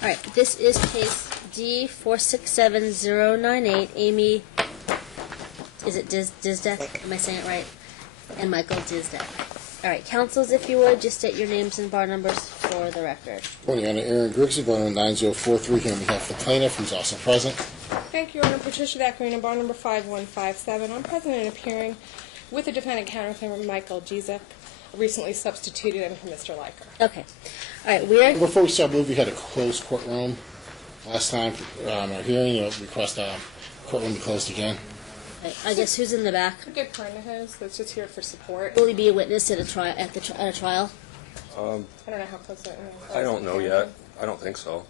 All right, this is case D467098. Amy, is it Dziedzic? Am I saying it right? And Michael Dziedzic. All right, counsels, if you would, just state your names and bar numbers for the record. Morning, Your Honor. Aaron Griggs, bar number 9043, here on behalf of the plaintiff, who's also present. Thank you, Your Honor. Patricia Vaccarino, bar number 5157. I'm present and appearing with the defendant counterclaimant Michael Dziedzic, recently substituted in for Mr. Leiker. Okay. All right, we are... Before we start, I believe we had a closed courtroom last time for our hearing. Request courtroom be closed again. Okay, I guess who's in the back? A good friend of his that's just here for support. Will he be a witness at a trial? At a trial? I don't know how close that is. I don't know yet. I don't think so.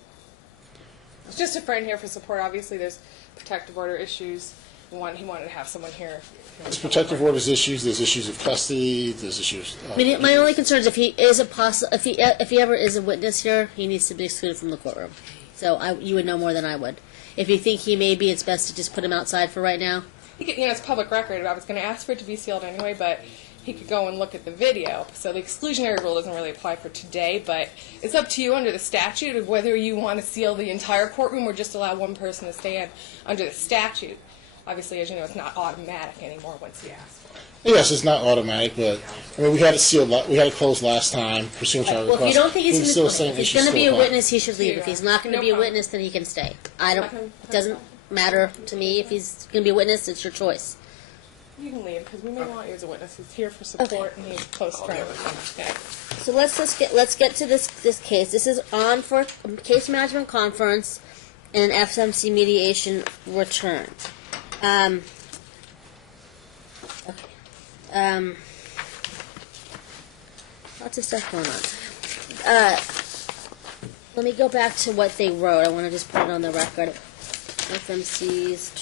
It's just a friend here for support. Obviously, there's protective order issues. He wanted to have someone here. There's protective orders issues. There's issues of custody. There's issues. I mean, my only concern is if he is if he ever is a witness here, he needs to be excluded from the courtroom. So you would know more than I would. If you think he may be, it's best to just put him outside for right now. It's public record. I was going to ask for it to be sealed anyway, but he could go and look at the video. So the exclusionary rule doesn't really apply for today, but it's up to you under the statute of whether you want to seal the entire courtroom or just allow one person to stand under the statute. Obviously, as you know, it's not automatic anymore once you ask for it. Yes, it's not automatic, but I mean, we had it sealed. We had it closed last time, pursuant to our request. Well, if you don't think he's going to be, if he's going to be a apply. witness, he should leave. If he's not going to be a witness, then he can stay. It doesn't matter to me if he's going to be a witness. It's your choice. You can leave because we may want you as a witness. He's here for support and he's close friend. Okay. So let's get to this case. This is on for case management conference and FMC mediation return. Okay. Lots of stuff going on. Let me go back to what they wrote. I want to just put it on the record. FMC's.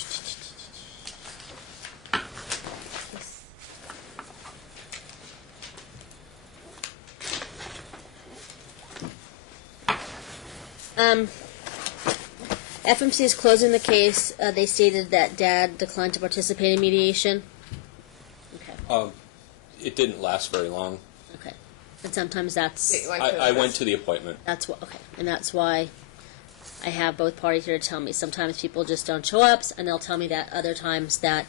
FMC is closing the case. They stated that Dad declined to participate in mediation. Okay. It didn't last very long. Okay. And sometimes that's... I went to the appointment. That's what. Okay. And that's why I have both parties here to tell me. Sometimes people just don't show up, and they'll tell me that other times that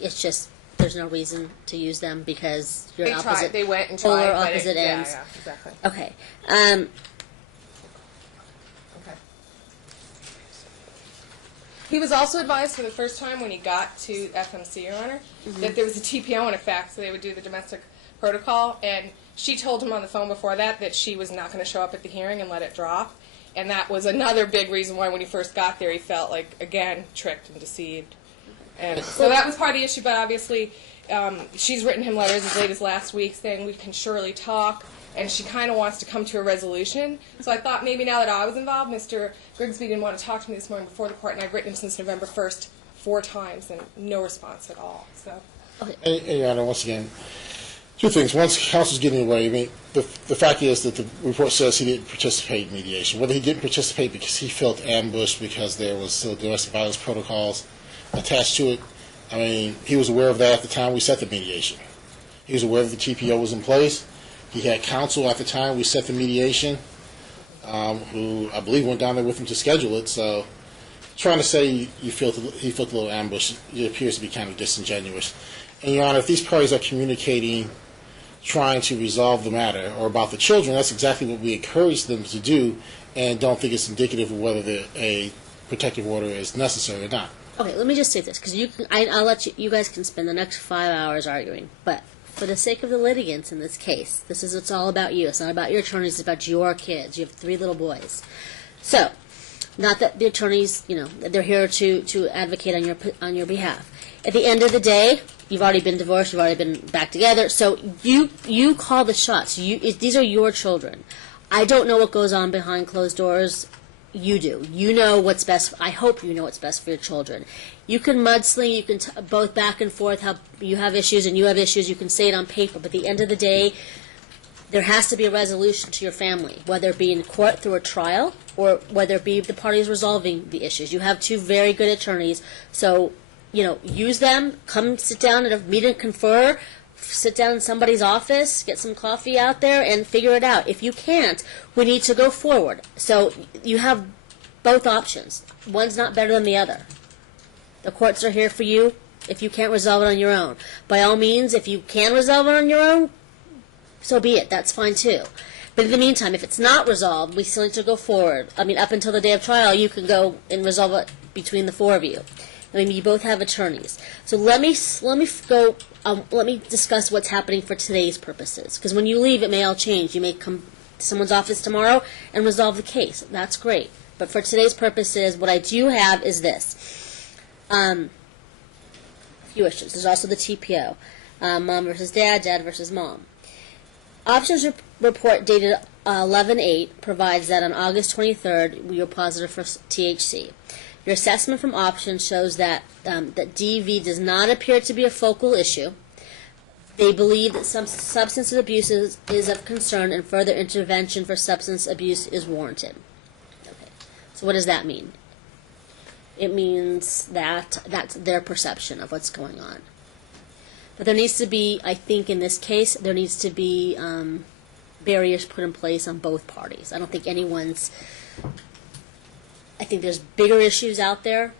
it's just there's no reason to use them because you're opposite. They went and polar tried. opposite ends. Yeah, exactly. Okay. He was also advised for the first time when he got to FMC, Your Honor, that there was a TPO in effect, so they would do the domestic protocol, and she told him on the phone before that she was not going to show up at the hearing and let it drop, and that was another big reason why when he first got there he felt like, again, tricked and deceived. And so that was part of the issue, but obviously she's written him letters as late as last week saying we can surely talk, and she kind of wants to come to a resolution. So I thought maybe now that I was involved, Mr. Grigsby didn't want to talk to me this morning before the court, and I've written him since November 1st 4 times, and no response at all. So. And Your Honor, once again, two things. Once counsel's getting away, I mean, the fact is that the report says he didn't participate in mediation. Whether he didn't participate because he felt ambushed because there was still domestic violence protocols attached to it, I mean, he was aware of that at the time we set the mediation. He was aware that the TPO was in place. He had counsel at the time we set the mediation, who I believe went down there with him to schedule it. So, trying to say he felt a little ambushed, it appears to be kind of disingenuous. And Your Honor, if these parties are communicating, trying to resolve the matter or about the children, that's exactly what we encourage them to do, and don't think it's indicative of whether a protective order is necessary or not. Okay, let me just say this, because I'll let you guys can spend the next 5 hours arguing, but for the sake of the litigants in this case, it's all about you. It's not about your attorneys. It's about your kids. You have 3 little boys. So, not that the attorneys, they're here to advocate on your behalf. At the end of the day, you've already been divorced. You've already been back together. So you call the shots. These are your children. I don't know what goes on behind closed doors. You do. You know what's best. I hope you know what's best for your children. You can mudsling. You can both back and forth. How you have issues and you have issues. You can say it on paper. But at the end of the day, there has to be a resolution to your family, whether it be in court through a trial or whether it be the parties resolving the issues. You have 2 very good attorneys. So, use them. Come sit down at a meet and confer. sit down in somebody's office, get some coffee out there, and figure it out. If you can't, we need to go forward. So you have both options. One's not better than the other. The courts are here for you if you can't resolve it on your own. By all means, if you can resolve it on your own, so be it. That's fine too. But in the meantime, if it's not resolved, we still need to go forward. I mean, up until the day of trial, you can go and resolve it between the four of you. I mean, you both have attorneys. So let me discuss what's happening for today's purposes. Because when you leave, it may all change. You may come to someone's office tomorrow and resolve the case. That's great. But for today's purposes, what I do have is this. A few issues. There's also the TPO. Mom versus dad, dad versus mom. Options report dated 11/8 provides that on August 23rd, we were positive for THC. Your assessment from options shows that that DV does not appear to be a focal issue. They believe that some substance abuse is of concern and further intervention for substance abuse is warranted. Okay. So what does that mean? It means that that's their perception of what's going on. But there needs to be, I think in this case, there needs to be barriers put in place on both parties. I don't think I think there's bigger issues out there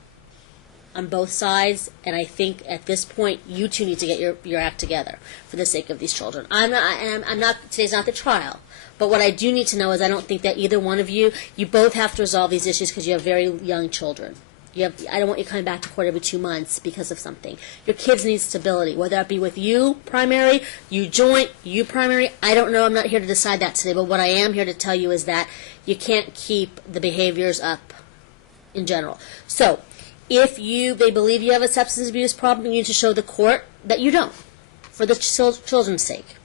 on both sides, and I think at this point you two need to get your act together for the sake of these children. I'm not. Today's not the trial, but what I do need to know is I don't think that either one of you both have to resolve these issues because you have very young children. I don't want you coming back to court every 2 months because of something. Your kids need stability, whether that be with you primary, you joint, you primary. I don't know. I'm not here to decide that today, but what I am here to tell you is that you can't keep the behaviors up in general. So if they believe you have a substance abuse problem, you need to show the court that you don't, for the children's sake.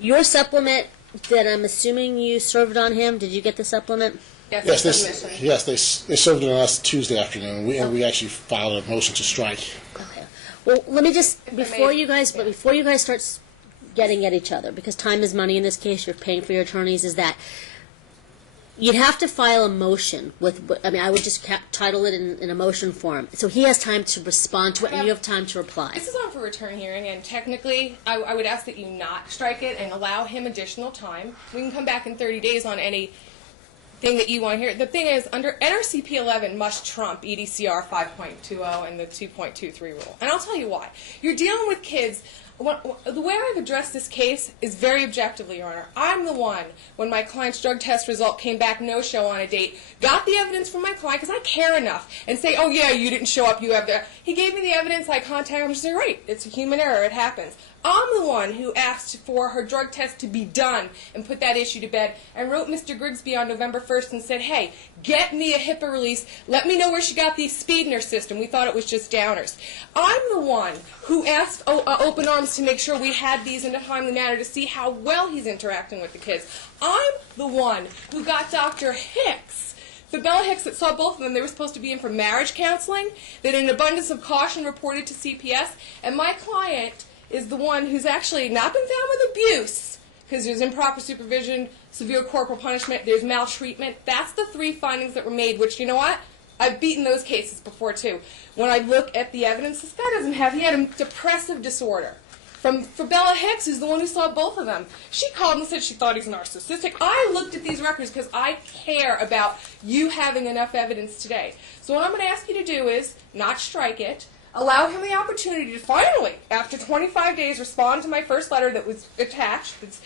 Your supplement that I'm assuming you served on him, did you get the supplement? Yes, they served it on us Tuesday afternoon, and we actually filed a motion to strike. Okay. Well, let me just, before you guys start getting at each other, because time is money in this case, you're paying for your attorneys, is that you'd have to file a motion I would just title it in a motion form. So he has time to respond to it, and you have time to reply. This is on for return hearing, and technically, I would ask that you not strike it and allow him additional time. We can come back in 30 days on anything that you want to hear. The thing is, under NRCP 11 must trump EDCR 5.20 and the 2.23 rule. And I'll tell you why. You're dealing with kids. The way I've addressed this case is very objectively, Your Honor. I'm the one, when my client's drug test result came back no-show on a date, got the evidence from my client, because I care enough, and say, oh yeah, you didn't show up, you have the... He gave me the evidence, I contact him, and say, right, it's a human error, it happens. I'm the one who asked for her drug test to be done and put that issue to bed, and wrote Mr. Grigsby on November 1st and said, hey, get me a HIPAA release, let me know where she got these speed in her system. We thought it was just downers. I'm the one who asked Open Arms to make sure we had these in a timely manner to see how well he's interacting with the kids. I'm the one who got Dr. Hicks, Fabella Hicks, that saw both of them. They were supposed to be in for marriage counseling, that in abundance of caution reported to CPS, and my client is the one who's actually not been found with abuse, because there's improper supervision, severe corporal punishment, there's maltreatment. That's the 3 findings that were made, which, you know what? I've beaten those cases before, too. When I look at the evidence, this guy he had a depressive disorder. From Fabella Hicks, who's the one who saw both of them. She called and said she thought he's narcissistic. I looked at these records because I care about you having enough evidence today. So what I'm going to ask you to do is not strike it. Allow him the opportunity to finally, after 25 days, respond to my first letter that was attached. It's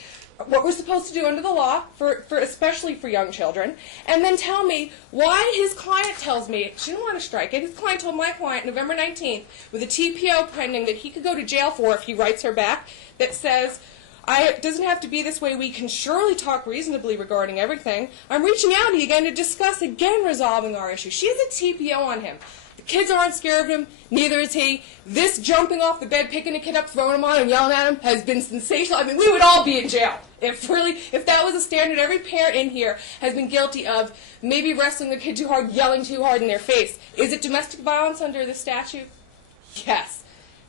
what we're supposed to do under the law, especially for young children, and then tell me why his client tells me she didn't want to strike it. His client told my client November 19th, with a TPO pending that he could go to jail for if he writes her back, that says, it doesn't have to be this way. We can surely talk reasonably regarding everything. I'm reaching out to you again to discuss again resolving our issue. She has a TPO on him. The kids aren't scared of him, neither is he. This jumping off the bed, picking a kid up, throwing him on, and yelling at him has been sensational. I mean, we would all be in jail. If that was a standard, every parent in here has been guilty of maybe wrestling the kid too hard, yelling too hard in their face. Is it domestic violence under the statute? Yes.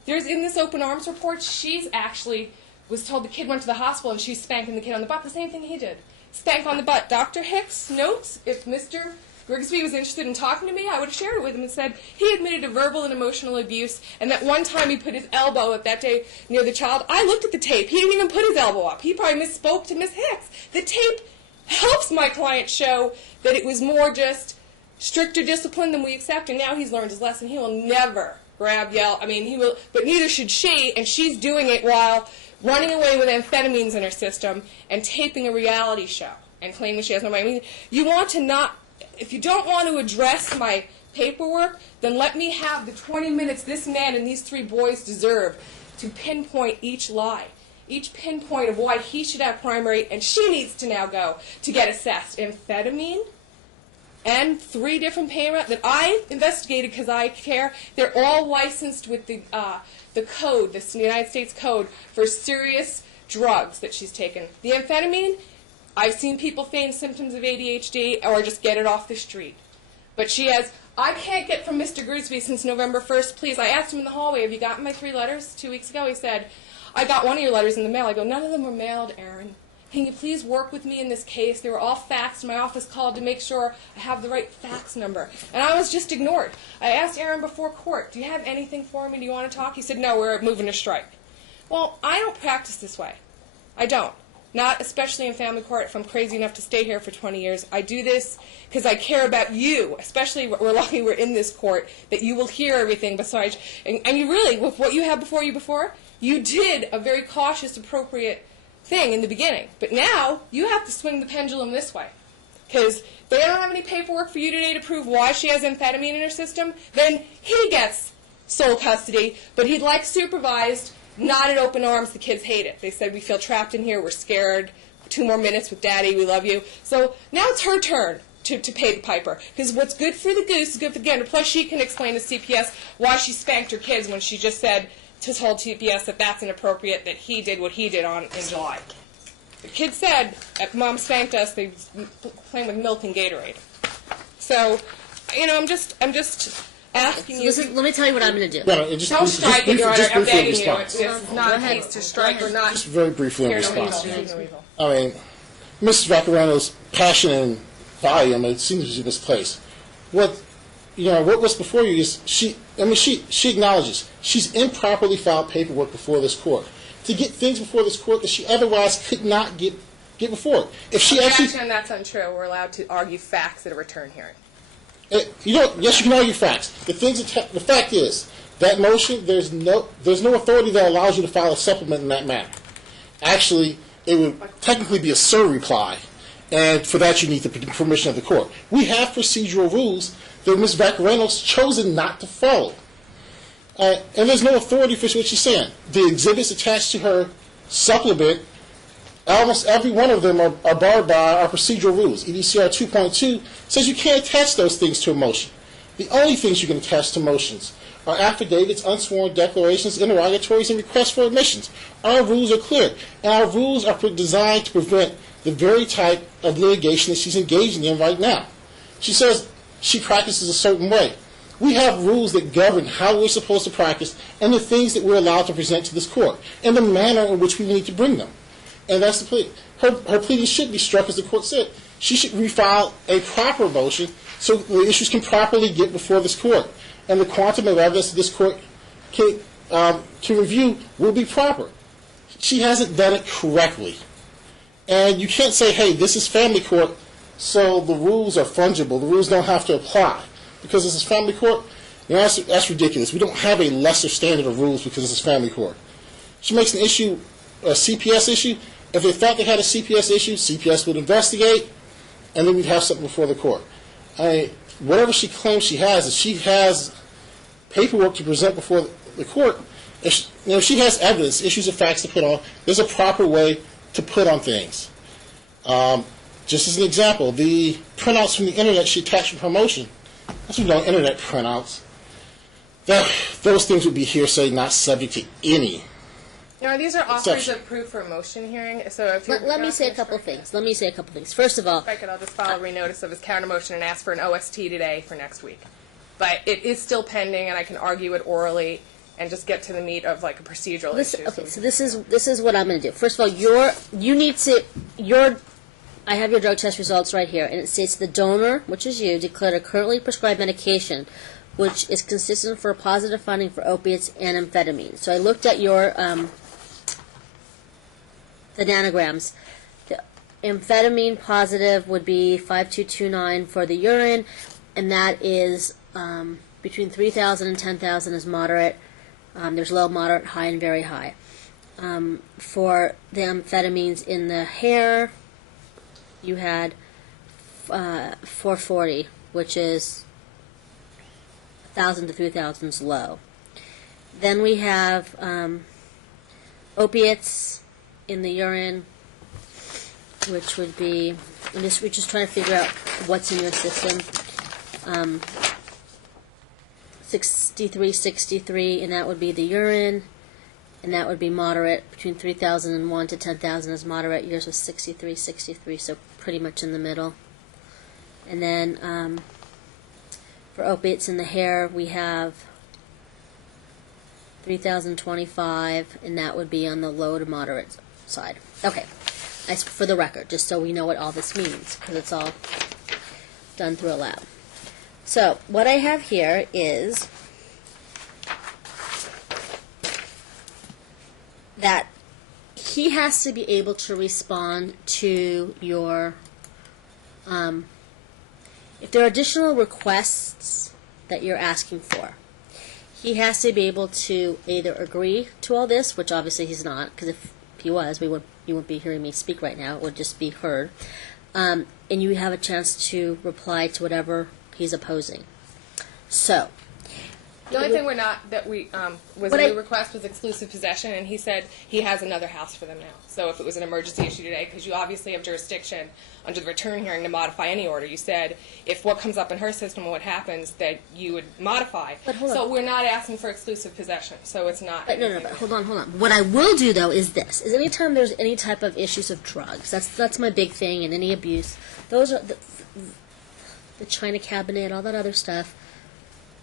There's, in this Open Arms report, she's actually was told the kid went to the hospital and she's spanking the kid on the butt. The same thing he did. Spank on the butt. Dr. Hicks notes if Mr. Grigsby was interested in talking to me, I would have shared it with him and said he admitted to verbal and emotional abuse, and that one time he put his elbow at that day near the child. I looked at the tape. He didn't even put his elbow up. He probably misspoke to Miss Hicks. The tape helps my client show that it was more just stricter discipline than we accept, and now he's learned his lesson. He will never grab, yell. I mean, he will, but neither should she, and she's doing it while running away with amphetamines in her system and taping a reality show and claiming she has no money. I mean, you want to not, if you don't want to address my paperwork, then let me have the 20 minutes this man and these 3 boys deserve to pinpoint each lie, each pinpoint of why he should have primary and she needs to now go to get assessed. Amphetamine and 3 different payment that I investigated because I care. They're all licensed with the code, the United States Code for serious drugs that she's taken. The amphetamine, I've seen people feign symptoms of ADHD or just get it off the street. But she has, I can't get from Mr. Grigsby since November 1st, please. I asked him in the hallway, have you gotten my 3 letters 2 weeks ago? He said, I got one of your letters in the mail. I go, none of them were mailed, Aaron. Can you please work with me in this case? They were all faxed. My office called to make sure I have the right fax number. And I was just ignored. I asked Aaron before court, do you have anything for me? Do you want to talk? He said, no, we're moving to strike. Well, I don't practice this way. I don't. Not especially in family court if I'm crazy enough to stay here for 20 years. I do this because I care about you, especially we're lucky we're in this court, that you will hear everything besides. And you really, with what you had before, you did a very cautious, appropriate thing in the beginning. But now you have to swing the pendulum this way. Because they don't have any paperwork for you today to prove why she has amphetamine in her system, then he gets sole custody, but he'd like supervised, not at open arms. The kids hate it. They said, we feel trapped in here, we're scared, 2 more minutes with Daddy, we love you. So now it's her turn to pay the piper. Because what's good for the goose is good for the gander. Plus she can explain to CPS why she spanked her kids when she just said to told CPS that that's inappropriate, that he did what he did in July. The kids said, Mom spanked us, they playing with milk and Gatorade. So, I'm just asking you. Let me tell you what I'm going to do. Well, Don't strike it, Your Honor. I'm begging you. response. This is not a case to strike or not. Just very briefly in Here, no response. evil, no evil. I mean, Mrs. Vaccarano's passion and volume, it seems to be misplaced. What was before you is she acknowledges she's improperly filed paperwork before this court to get things before this court that she otherwise could not get before. If she Objection, that's untrue. We're allowed to argue facts at a return hearing. Yes, you can argue facts. The fact is that motion. There's no authority that allows you to file a supplement in that manner. Actually, it would technically be a surreply, and for that you need the permission of the court. We have procedural rules that Ms. Vaccarano's chosen not to follow. And there's no authority for what she's saying. The exhibits attached to her supplement, almost every one of them are barred by our procedural rules. EDCR 2.2 says you can't attach those things to a motion. The only things you can attach to motions are affidavits, unsworn declarations, interrogatories, and requests for admissions. Our rules are clear, and our rules are designed to prevent the very type of litigation that she's engaging in right now. She says she practices a certain way. We have rules that govern how we're supposed to practice and the things that we're allowed to present to this court and the manner in which we need to bring them. And that's the plea. Her pleading should be struck, as the court said. She should refile a proper motion so the issues can properly get before this court. And the quantum of evidence that this court can review will be proper. She hasn't done it correctly. And you can't say, hey, this is family court, so the rules are fungible. The rules don't have to apply. Because this is family court, that's ridiculous. We don't have a lesser standard of rules because this is family court. She makes an issue, a CPS issue. If they thought they had a CPS issue, CPS would investigate, and then we'd have something before the court. Whatever she claims she has, if she has paperwork to present before the court, if she has evidence, issues of facts to put on, there's a proper way to put on things. Just as an example, the printouts from the internet she attached from her motion, that's what we call internet printouts. Those things would be hearsay, not subject to any. No, these are offers of proof for a motion hearing. So if Let me say a couple things. First of all, if I could, I'll just file a renotice of his counter motion and ask for an OST today for next week. But it is still pending, and I can argue it orally and just get to the meat of like a procedural issue. Okay, so this is what I'm going to do. First of all, your I have your drug test results right here, and it states the donor, which is you, declared a currently prescribed medication which is consistent for a positive finding for opiates and amphetamines. So I looked at your the nanograms. The amphetamine positive would be 5229 for the urine, and that is between 3,000 and 10,000 is moderate. There's low, moderate, high, and very high. For the amphetamines in the hair, you had 440, which is 1,000 to 3,000 is low. Then we have opiates in the urine, which would be, we're just trying to figure out what's in your system. 63, and that would be the urine, and that would be moderate. Between 3,001 to 10,000 is moderate. Yours was 63, so pretty much in the middle. And then for opiates in the hair, we have 3,025, and that would be on the low to moderate side. Okay, for the record, just so we know what all this means, because it's all done through a lab. So what I have here is that he has to be able to respond to your, if there are additional requests that you're asking for, he has to be able to either agree to all this, which obviously he's not, because if he was, you wouldn't be hearing me speak right now. It would just be heard. And you have a chance to reply to whatever he's opposing. So, the only thing was a new request was exclusive possession, and he said he has another house for them now. So if it was an emergency issue today, because you obviously have jurisdiction under the return hearing to modify any order, you said if what comes up in her system and what happens, that you would modify. But hold on. So we're not asking for exclusive possession, so it's not. But but hold on. What I will do, though, is this. Is anytime there's any type of issues of drugs, that's my big thing, and any abuse, those are the China cabinet, all that other stuff,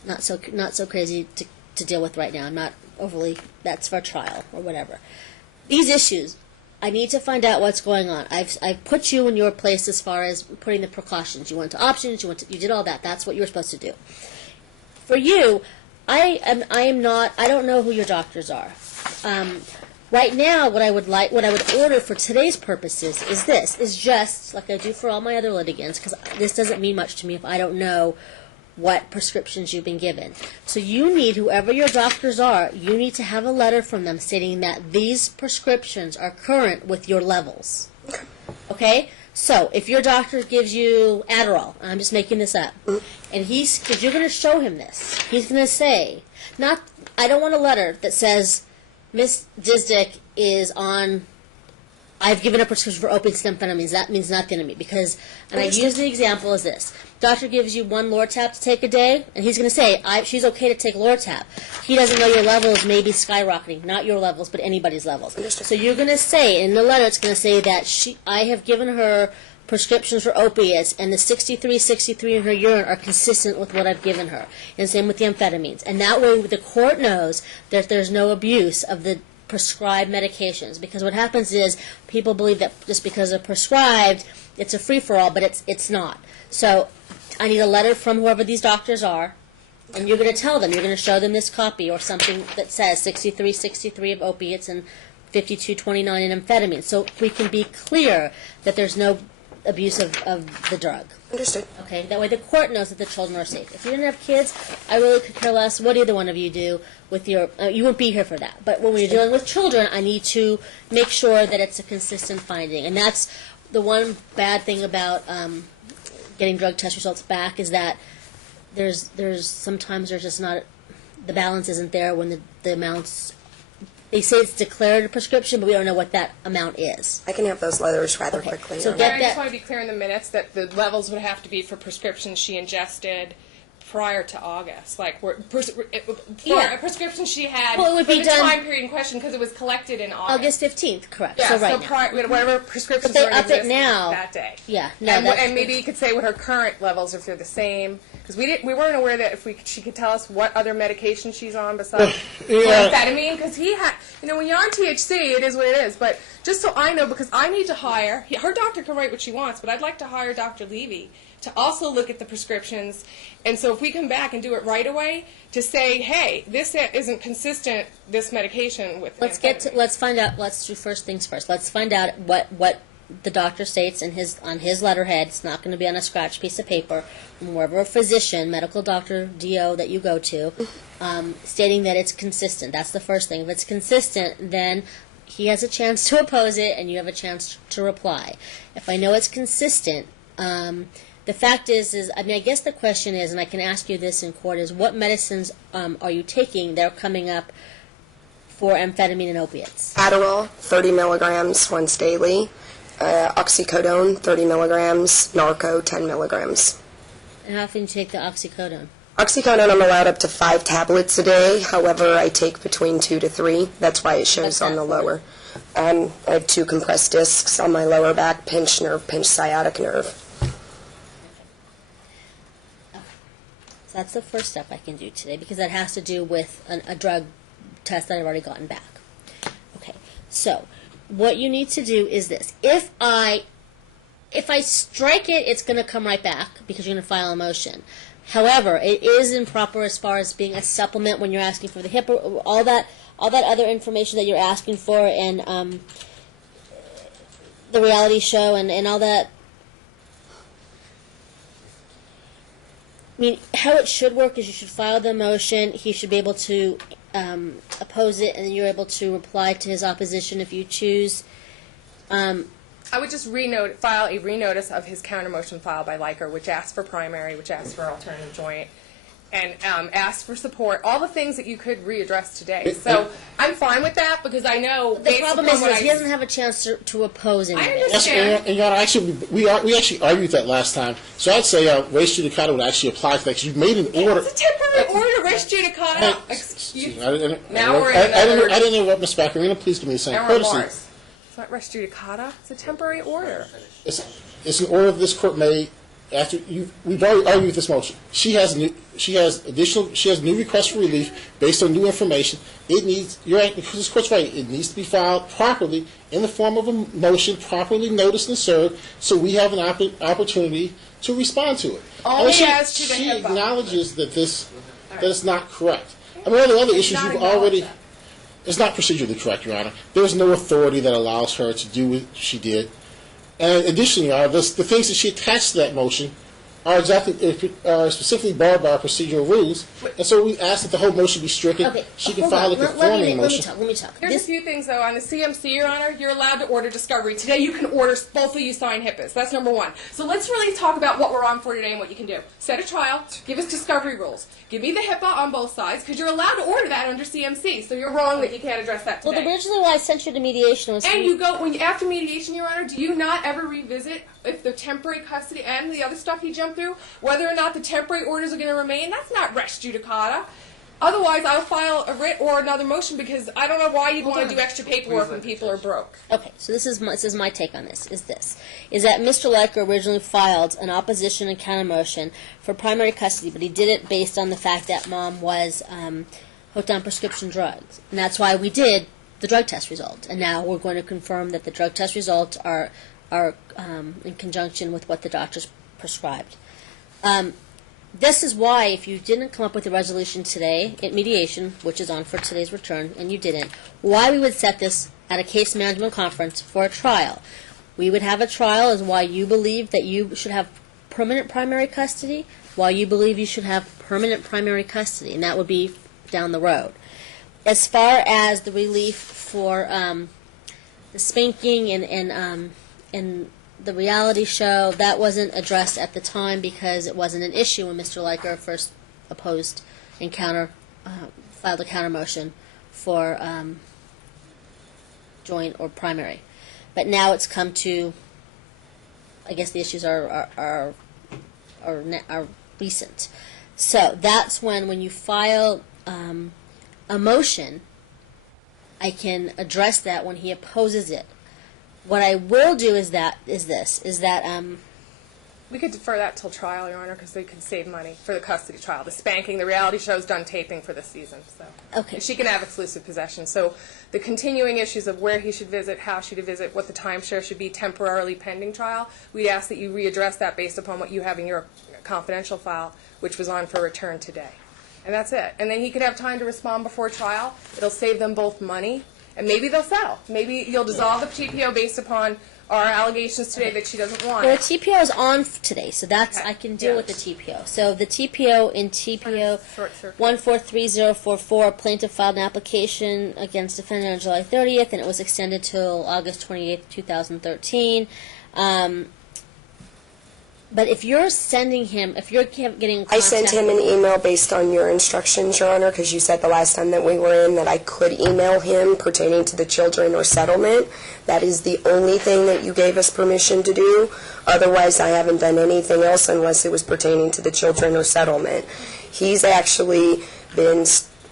not so crazy to deal with right now. I'm not overly, that's for trial or whatever. These issues, I need to find out what's going on. I've put you in your place as far as putting the precautions. You went to options, you did all that. That's what you were supposed to do. For you, I don't know who your doctors are. Right now, what I would order for today's purposes is just like I do for all my other litigants, because this doesn't mean much to me if I don't know what prescriptions you've been given. So you need, whoever your doctors are, you need to have a letter from them stating that these prescriptions are current with your levels. Okay? So if your doctor gives you Adderall, I'm just making this up, and because you're going to show him this, he's going to say, I don't want a letter that says, Miss Dziedzic is on, I've given a prescription for opiates and amphetamines. That means nothing to me, because, and I use the example as this. Doctor gives you one Lortab to take a day, and he's going to say, she's okay to take Lortab. He doesn't know your levels may be skyrocketing, not your levels, but anybody's levels. So you're going to say, in the letter, it's going to say that I have given her prescriptions for opiates, and the 63 in her urine are consistent with what I've given her. And same with the amphetamines. And that way the court knows that there's no abuse of the prescribed medications. Because what happens is people believe that just because they're prescribed, it's a free-for-all, but it's not. So I need a letter from whoever these doctors are, and you're going to tell them, you're going to show them this copy or something that says 63 of opiates and 5229 in amphetamines. So we can be clear that there's no abuse of the drug. Understood. Okay, that way the court knows that the children are safe. If you didn't have kids, I really could care less what either one of you do with your, you won't be here for that. But when we're dealing with children, I need to make sure that it's a consistent finding. And that's the one bad thing about getting drug test results back, is that sometimes there's just not, the balance isn't there when the amounts, they say it's declared a prescription, but we don't know what that amount is. I can have those letters rather quickly. So I just want to be clear in the minutes that the levels would have to be for prescriptions she ingested prior to August, like a prescription she had Well, it would for be the done time period in question, because it was collected in August. August 15th, correct. Yeah, so right now. whatever prescriptions But they were in up it existence now. that day. Yeah, no, And maybe you could say what her current levels, if they're the same, Because we weren't aware that if she could tell us what other medication she's on besides Yeah. amphetamine. Because he had, when you're on THC, it is what it is. But just so I know, because I need to hire, her doctor can write what she wants, but I'd like to hire Dr. Levy to also look at the prescriptions. And so if we come back and do it right away, to say, hey, this isn't consistent, this medication with amphetamine. Let's find out. Let's do first things first. Let's find out what the doctor states on his letterhead. It's not going to be on a scratch piece of paper from wherever a physician, medical doctor, DO that you go to, stating that it's consistent. That's the first thing. If it's consistent, then he has a chance to oppose it, and you have a chance to reply. If I know it's consistent, the fact is, I guess the question is, and I can ask you this in court, is what medicines are you taking that are coming up for amphetamine and opiates? Adderall, 30 milligrams once daily. Oxycodone, 30 milligrams. Narco, 10 milligrams. And how often do you take the oxycodone? Oxycodone, I'm allowed up to 5 tablets a day. However, I take between 2 to 3. That's why it shows What's on that the for? lower. I have 2 compressed discs on my lower back, pinched nerve, pinched sciatic nerve. So that's the first step I can do today, because that has to do with a drug test that I've already gotten back. Okay, so what you need to do is this. If I strike it, it's going to come right back because you're going to file a motion. However, it is improper as far as being a supplement when you're asking for the HIPAA, all that other information that you're asking for, and the reality show and all that. I mean, how it should work is you should file the motion. He should be able to oppose it, and then you're able to reply to his opposition if you choose. I would just file a renotice of his counter motion filed by Leiker, which asks for primary, which asks for alternative joint, and asks for support, all the things that you could readdress today. So I'm fine with that because I know The problem is he doesn't have a chance to oppose I anything. understand. And Your Honor, actually, we actually argued that last time. So I'd say res judicata would actually apply to that because you made an order. It's a temporary order, res judicata. Excuse me. I didn't interrupt, Ms. Baccarina. Please give me the same Now we're courtesy. Mars. It's not res judicata. It's a temporary order. It's an order this court made after we've already argued this motion. She has new requests for relief based on new information. It needs, you're right, because this court's right, it needs to be filed properly in the form of a motion, properly noticed and served, so we have an opportunity to respond to it. Only she, as to the she HIPAA. acknowledges that that it's not correct. I mean, all the other issues not you've acknowledge already. that. It's not procedurally correct, Your Honor. There's no authority that allows her to do what she did. And additionally, Your Honor, the things that she attached to that motion are specifically barred by our procedural rules, and so we ask that the whole motion be stricken. Okay, She can hold file on. a conforming motion. Let me talk. Here's a few things, though. On the CMC, Your Honor, you're allowed to order discovery. Today, you can order both of you sign HIPAAs. That's number one. So let's really talk about what we're on for today and what you can do. Set a trial. Give us discovery rules. Give me the HIPAA on both sides, because you're allowed to order that under CMC. So you're wrong that you can't address that today. Well, originally why I sent you to mediation was... And you go, after mediation, Your Honor, do you not ever revisit if the temporary custody and the other stuff you jumped through, whether or not the temporary orders are going to remain? That's not res judicata. Otherwise, I'll file a writ or another motion because I don't know why you'd want to do extra paperwork when people are broke. Okay, so this is my take on this, is that Mr. Leiker originally filed an opposition and counter motion for primary custody, but he did it based on the fact that Mom was hooked on prescription drugs. And that's why we did the drug test result. And now we're going to confirm that the drug test results are in conjunction with what the doctors prescribed. This is why, if you didn't come up with a resolution today at mediation, which is on for today's return, and you didn't, why we would set this at a case management conference for a trial. We would have a trial as why you believe that you should have permanent primary custody, why you believe you should have permanent primary custody, and that would be down the road. As far as the relief for the spanking and the reality show, that wasn't addressed at the time because it wasn't an issue when Mr. Leiker first opposed and filed a counter motion for joint or primary. But now it's come to, I guess the issues are recent. So that's when you file a motion, I can address that when he opposes it. What I will do is that We could defer that till trial, Your Honor, because they can save money for the custody trial. The spanking, the reality show's done taping for this season, so. Okay. She can have exclusive possession. So the continuing issues of where he should visit, how she should visit, what the timeshare should be temporarily pending trial, we'd ask that you readdress that based upon what you have in your confidential file, which was on for return today. And that's it. And then he could have time to respond before trial. It'll save them both money, and maybe they'll settle. Maybe you'll dissolve the TPO based upon our allegations today that she doesn't want Well, it. the TPO is on today, so that's Okay. I can deal Yeah. with the TPO. So the TPO in TPO Short circuit. 143044, plaintiff filed an application against defendant on July 30th, and it was extended till August 28th, 2013. But if you're sending him, if you're getting I sent him an email based on your instructions, Your Honor, because you said the last time that we were in that I could email him pertaining to the children or settlement. That is the only thing that you gave us permission to do. Otherwise, I haven't done anything else unless it was pertaining to the children or settlement. He's actually been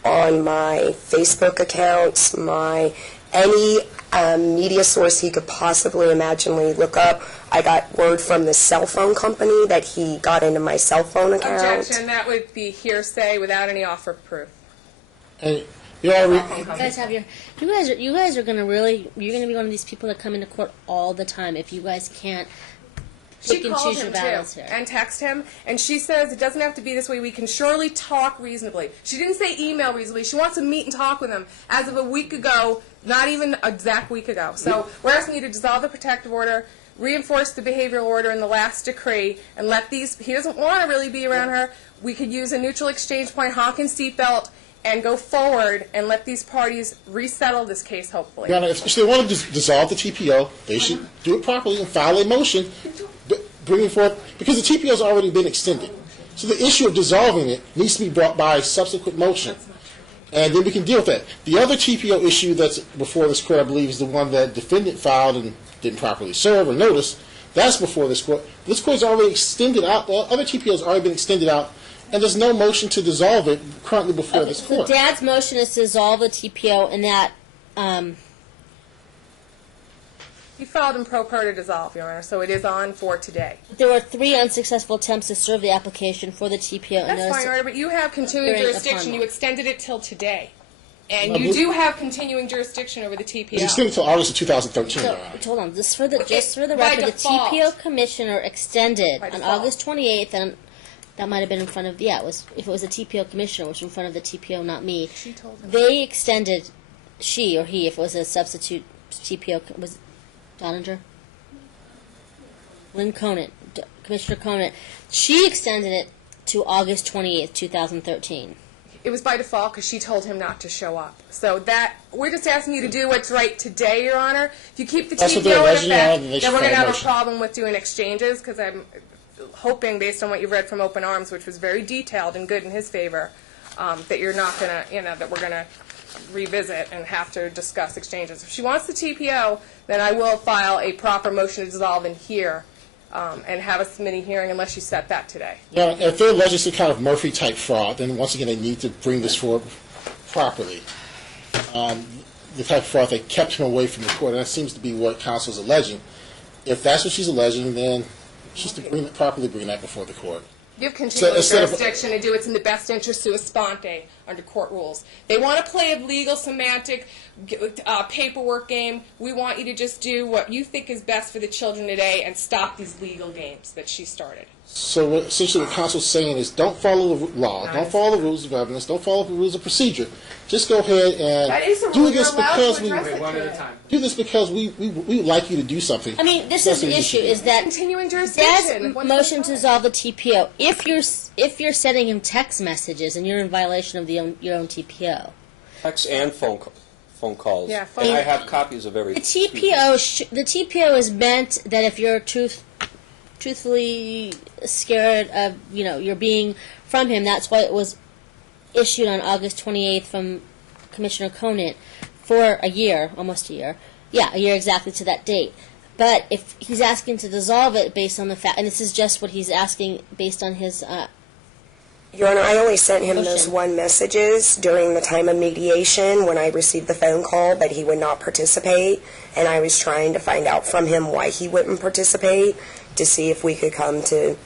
on my Facebook accounts, any media source he could possibly imaginably look up. I got word from the cell phone company that he got into my cell phone account. Objection, that would be hearsay without any offer of proof. And you already, You guys have you guys are gonna you're gonna be one of these people that come into court all the time if you guys can't She pick and called choose your him battles too here. and text him, and she says it doesn't have to be this way. We can surely talk reasonably. She didn't say email reasonably. She wants to meet and talk with him as of a week ago, not even an exact week ago. So we're asking you to dissolve the protective order, reinforce the behavioral order in the last decree, and let these. He doesn't want to really be around her. We could use a neutral exchange point, Hawkins seatbelt, and go forward and let these parties resettle this case, hopefully. Your Honor, if they want to dissolve the TPO, they should do it properly and file a motion bringing forth, because the TPO has already been extended. So the issue of dissolving it needs to be brought by a subsequent motion. And then we can deal with that. The other TPO issue that's before this court, I believe, is the one that defendant filed and didn't properly serve or notice. That's before this court. This court has already extended out. The other TPO has already been extended out, and there's no motion to dissolve it currently before this So court. Dad's motion is to dissolve the TPO, and that He filed in pro per to dissolve, Your Honor, so it is on for today. there were 3 unsuccessful attempts to serve the application for the TPO. And That's notice fine, Your Honor, but you have continuing Hearing jurisdiction. upon You law. extended it till today. And Well, you this- do have continuing jurisdiction over the It's TPO. extended until August of 2013, So, Your Honor. hold on. Just for the by record, the default. TPO commissioner extended By on default. August 28th, and that might have been in front of if it was a TPO commissioner, which was in front of the TPO, not me. She told him. They extended, she or he, if it was a substitute TPO, was it Doninger? Lynn Conant, Commissioner Conant. She extended it to August 28th, 2013. It was by default because she told him not to show up. So that, we're just asking you to do what's right today, Your Honor. If you keep the That's what TPO they're in alleging, Your Honor, effect, then they then should we're going to file a have a motion. problem with doing exchanges, because I'm hoping, based on what you've read from Open Arms, which was very detailed and good in his favor, that you're not going to, that we're going to revisit and have to discuss exchanges. If she wants the TPO, then I will file a proper motion to dissolve in here and have a submitting hearing unless you set that today. Now, if they're alleging some kind of Murphy-type fraud, then once again, they need to bring this forward properly. The type of fraud that kept him away from the court, and that seems to be what counsel is alleging. If that's what she's alleging, then she's to properly bring that before the court. You have continuing instead of- jurisdiction to do what's in the best interest sua sponte under court rules. They want to play a legal semantic paperwork game. We want you to just do what you think is best for the children today and stop these legal games that she started. So what essentially what counsel's saying is don't follow the law, don't follow the rules of evidence, don't follow the rules of procedure. Just go ahead That is a and do rule. this You're allowed because to we address it One at today. a time. do this because we would like you to do something. I mean, this That's is the what issue, you is that Continuing Dad's jurisdiction. motion to dissolve the TPO. If you're sending him text messages and you're in violation of your own TPO, Text and phone calls. Yeah, phone- And I have copies of every. the TPO is meant that if you're truthfully scared of you're being from him. That's why it was issued on August 28th from Commissioner Conant for a year, almost a year. Yeah, a year exactly to that date. But if he's asking to dissolve it based on the fact, and this is just what he's asking based on his Your Honor, I only sent him those Motion. one messages during the time of mediation when I received the phone call, but he would not participate, and I was trying to find out from him why he wouldn't participate to see if we could come to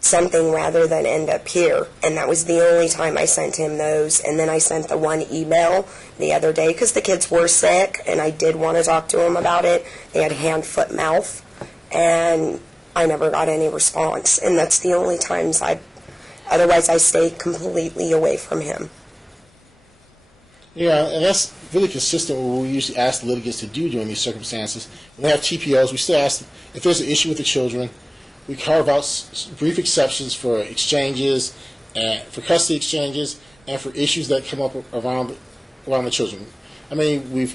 something rather than end up here. And that was the only time I sent him those. And then I sent the one email the other day because the kids were sick, and I did want to talk to them about it. They had hand, foot, mouth, and I never got any response. And that's the only times otherwise I stay completely away from him. Yeah, and that's really consistent with what we usually ask the litigants to do during these circumstances. When we have TPOs, we still ask if there's an issue with the children, we carve out brief exceptions for exchanges, and for custody exchanges, and for issues that come up around the children. I mean, You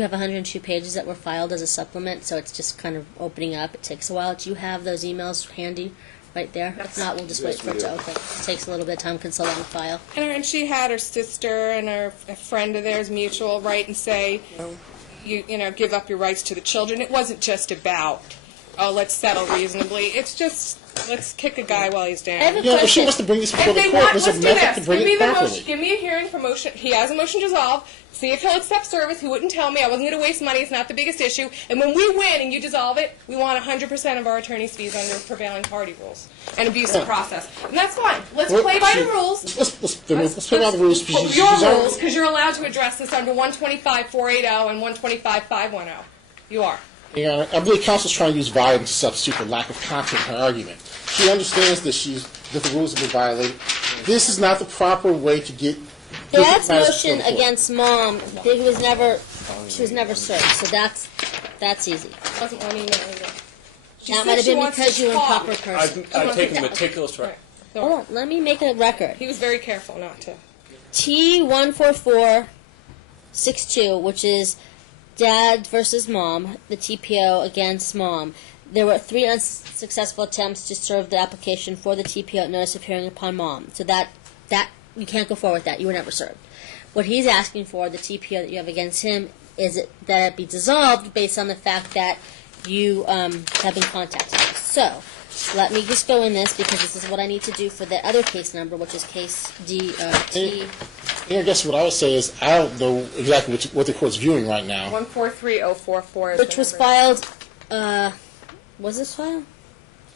have 102 pages that were filed as a supplement, so it's just kind of opening up. It takes a while. Do you have those emails handy right there? If not, we'll just wait for it to open. It takes a little bit of time consulting the file. And she had her sister and a friend of theirs mutual write and say, you know, give up your rights to the children. It wasn't just about, oh, let's settle reasonably. It's just, let's kick a guy while he's down. Yeah, if she wants to bring this before the court, there's a method to bring it properly. Give me a hearing for motion. He has a motion to dissolve. See if he'll accept service. He wouldn't tell me. I wasn't going to waste money. It's not the biggest issue. And when we win and you dissolve it, we want 100% of our attorney's fees under prevailing party rules and abusive process. And that's fine. Let's play by the rules. Let's play by the rules. Your rules, because you're allowed to address this under 125-480 and 125-510. You are. Yeah, I believe counsel's trying to use violence to substitute the lack of content in her argument. She understands that the rules have been violated. This is not the proper way to get. Dad's motion against mom, she was never served, so that's easy. Wasn't one email either. That might have been because you were improper person. I've taken meticulous right. Hold on, let me make a record. He was very careful not to. T14462, which is dad versus mom, the TPO against mom. There were 3 unsuccessful attempts to serve the application for the TPO notice of hearing upon mom. So that you can't go forward with that. You were never served. What he's asking for, the TPO that you have against him, is that it be dissolved based on the fact that you have been contacted. So let me just go in this because this is what I need to do for the other case number, which is case T. I guess what I would say is I don't know exactly what the court's viewing right now. 143044 is Which was filed, was this filed?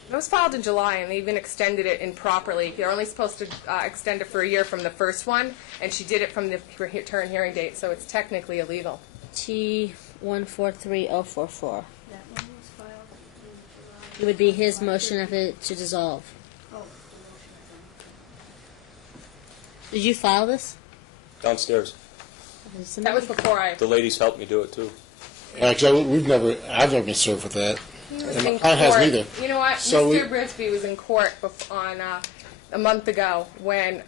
It was filed in July, and they even extended it improperly. They're only supposed to extend it for a year from the first one, and she did it from the return hearing date, so it's technically illegal. T143044. That one was filed in July. It would be his motion of it to dissolve. Oh, the motion. Did you file this? Downstairs. That was before I... The ladies helped me do it, too. Actually, I've never been served with that. And my client hasn't either. You know what? So Mr. Brisby was in court on a month ago when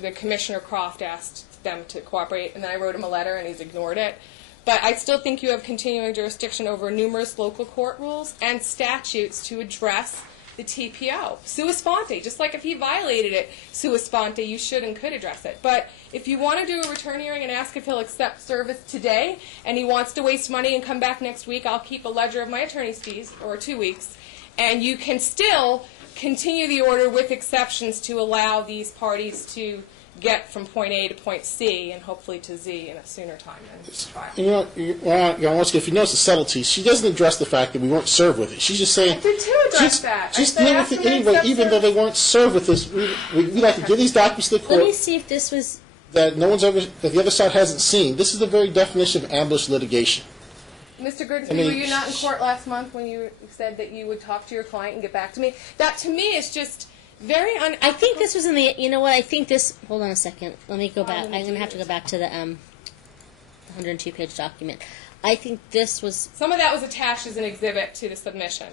the Commissioner Croft asked them to cooperate, and then I wrote him a letter, and he's ignored it. But I still think you have continuing jurisdiction over numerous local court rules and statutes to address the TPO. Sua sponte, just like if he violated it, sua sponte, you should and could address it. But if you want to do a return hearing and ask if he'll accept service today, and he wants to waste money and come back next week, I'll keep a ledger of my attorney's fees, or 2 weeks, and you can still continue the order with exceptions to allow these parties to get from point A to point C and hopefully to Z in a sooner time than this trial. Once again, if you notice the subtlety, she doesn't address the fact that we weren't served with it. She's just saying, I did too address that. Just I deal asked with it them to anyway, accept even though they weren't served with this. We like to give these documents to the Let me court see if this was... that no one's ever, that the other side hasn't seen. This is the very definition of ambush litigation. Mr. Grigsby, I mean, were you not in court last month when you said that you would talk to your client and get back to me? That, to me, is just very I think this was in the... You know what? I think this... Hold on a second. Let me go back. I'm going to have to go back to the 102-page document. I think this was... Some of that was attached as an exhibit to the submission.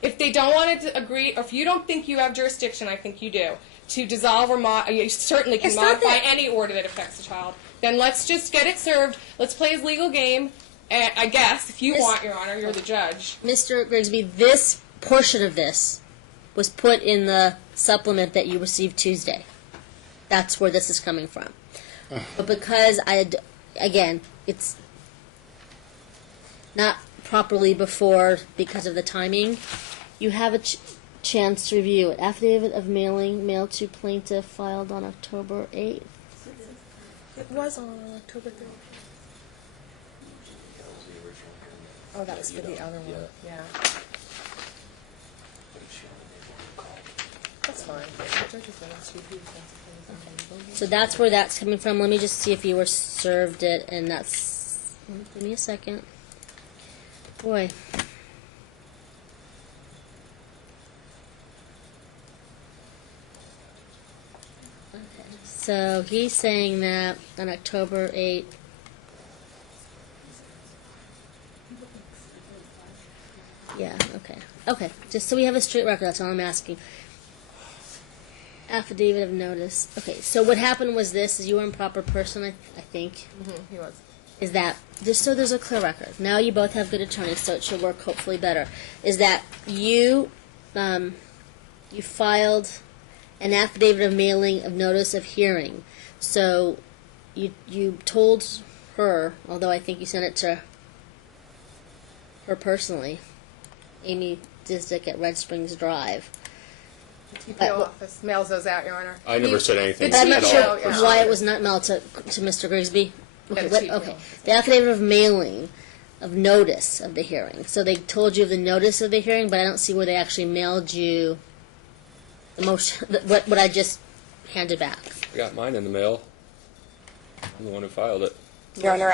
If they don't want to agree, or if you don't think you have jurisdiction, I think you do, to dissolve or you certainly can It's not modify that- any order that affects the child, then let's just get it served. Let's play his legal game. I guess, if you want, Your Honor, you're the judge. Mr. Grigsby, this portion of this was put in the supplement that you received Tuesday. That's where this is coming from. But because again, it's not properly before because of the timing, you have chance to review it. Affidavit of mailing mailed to plaintiff filed on October 8th. It was on October 3rd. Oh, that was for the other one. Yeah. That's fine. So that's where that's coming from. Let me just see if you were served it, and that's... Give me a second. Boy. Okay. So he's saying that on October 8th. Yeah, okay. Okay, just so we have a straight record, that's all I'm asking. Affidavit of notice. Okay, so what happened was this, is you were an improper person, I think, He was. is that, just so there's a clear record, now you both have good attorneys, so it should work hopefully better, is that you filed an affidavit of mailing of notice of hearing. So you told her, although I think you sent it to her personally, Amy Dziedzic at Red Springs Drive. TPO office mails those out, Your Honor. I never said anything But I'm not at sure all. yeah. why it was not mailed to Mr. Grigsby. Okay, Yeah, the what, TPO. okay. The affidavit of mailing of notice of the hearing. So they told you of the notice of the hearing, but I don't see where they actually mailed you the motion, what I just handed back. I got mine in the mail. I'm the one who filed it. Your Honor,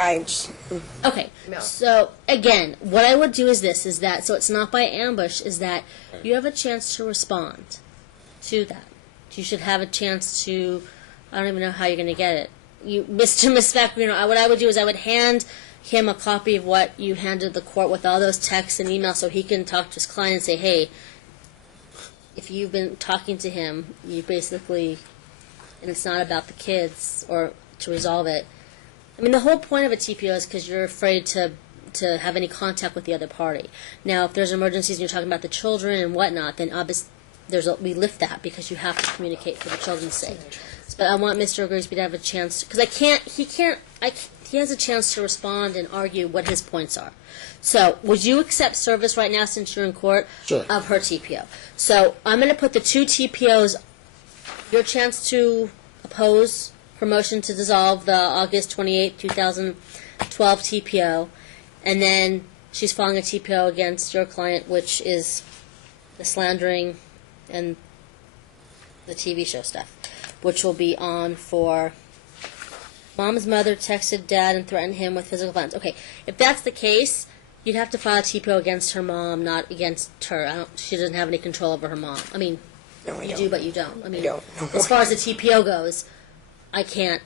Okay, No. so again, what I would do is this, is that, so it's not by ambush, is that you have a chance to respond to that. You should have a chance to, I don't even know how you're going to get it. Mr. Misfactorino, what I would do is I would hand him a copy of what you handed the court with all those texts and emails so he can talk to his client and say, hey, if you've been talking to him, you basically, and it's not about the kids, or to resolve it. I mean, the whole point of a TPO is because you're afraid to have any contact with the other party. Now, if there's emergencies and you're talking about the children and whatnot, then obviously we lift that because you have to communicate for the children's sake. But I want Mr. Grigsby to have a chance, because he has a chance to respond and argue what his points are. So, would you accept service right now since you're in court Sure. of her TPO? So, I'm going to put the two TPOs, your chance to oppose her motion to dissolve the August 28, 2012 TPO, and then she's filing a TPO against your client, which is the slandering and the TV show stuff, which will be on for mom's mother texted dad and threatened him with physical violence. Okay, if that's the case, you'd have to file a TPO against her mom, not against her. She doesn't have any control over her mom. I mean, No, I you don't. do, but you don't. I mean, don't. as far as the TPO goes, I can't.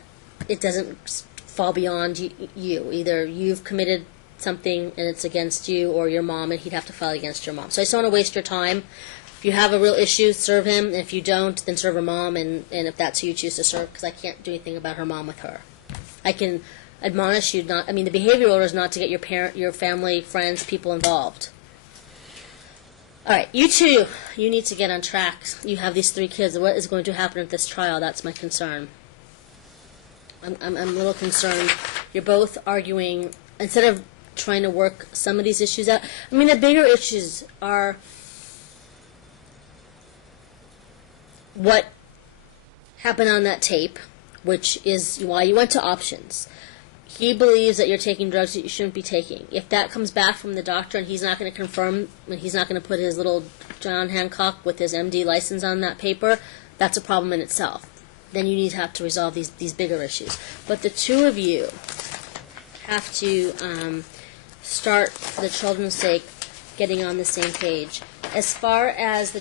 It doesn't fall beyond you. Either you've committed something and it's against you, or your mom, and he'd have to file against your mom. So I just don't want to waste your time. If you have a real issue, serve him. And if you don't, then serve her mom, and if that's who you choose to serve, because I can't do anything about her mom with her. I can admonish you not. I mean, the behavioral order is not to get your parent, your family, friends, people involved. All right, you two, you need to get on track. You have these 3 kids. What is going to happen at this trial? That's my concern. I'm a little concerned. You're both arguing, instead of trying to work some of these issues out. I mean, the bigger issues are what happened on that tape, which is why you went to options. He believes that you're taking drugs that you shouldn't be taking. If that comes back from the doctor and he's not going to confirm, and he's not going to put his little John Hancock with his MD license on that paper, that's a problem in itself. Then you need to have to resolve these bigger issues. But the two of you have to start, for the children's sake, getting on the same page. As far as the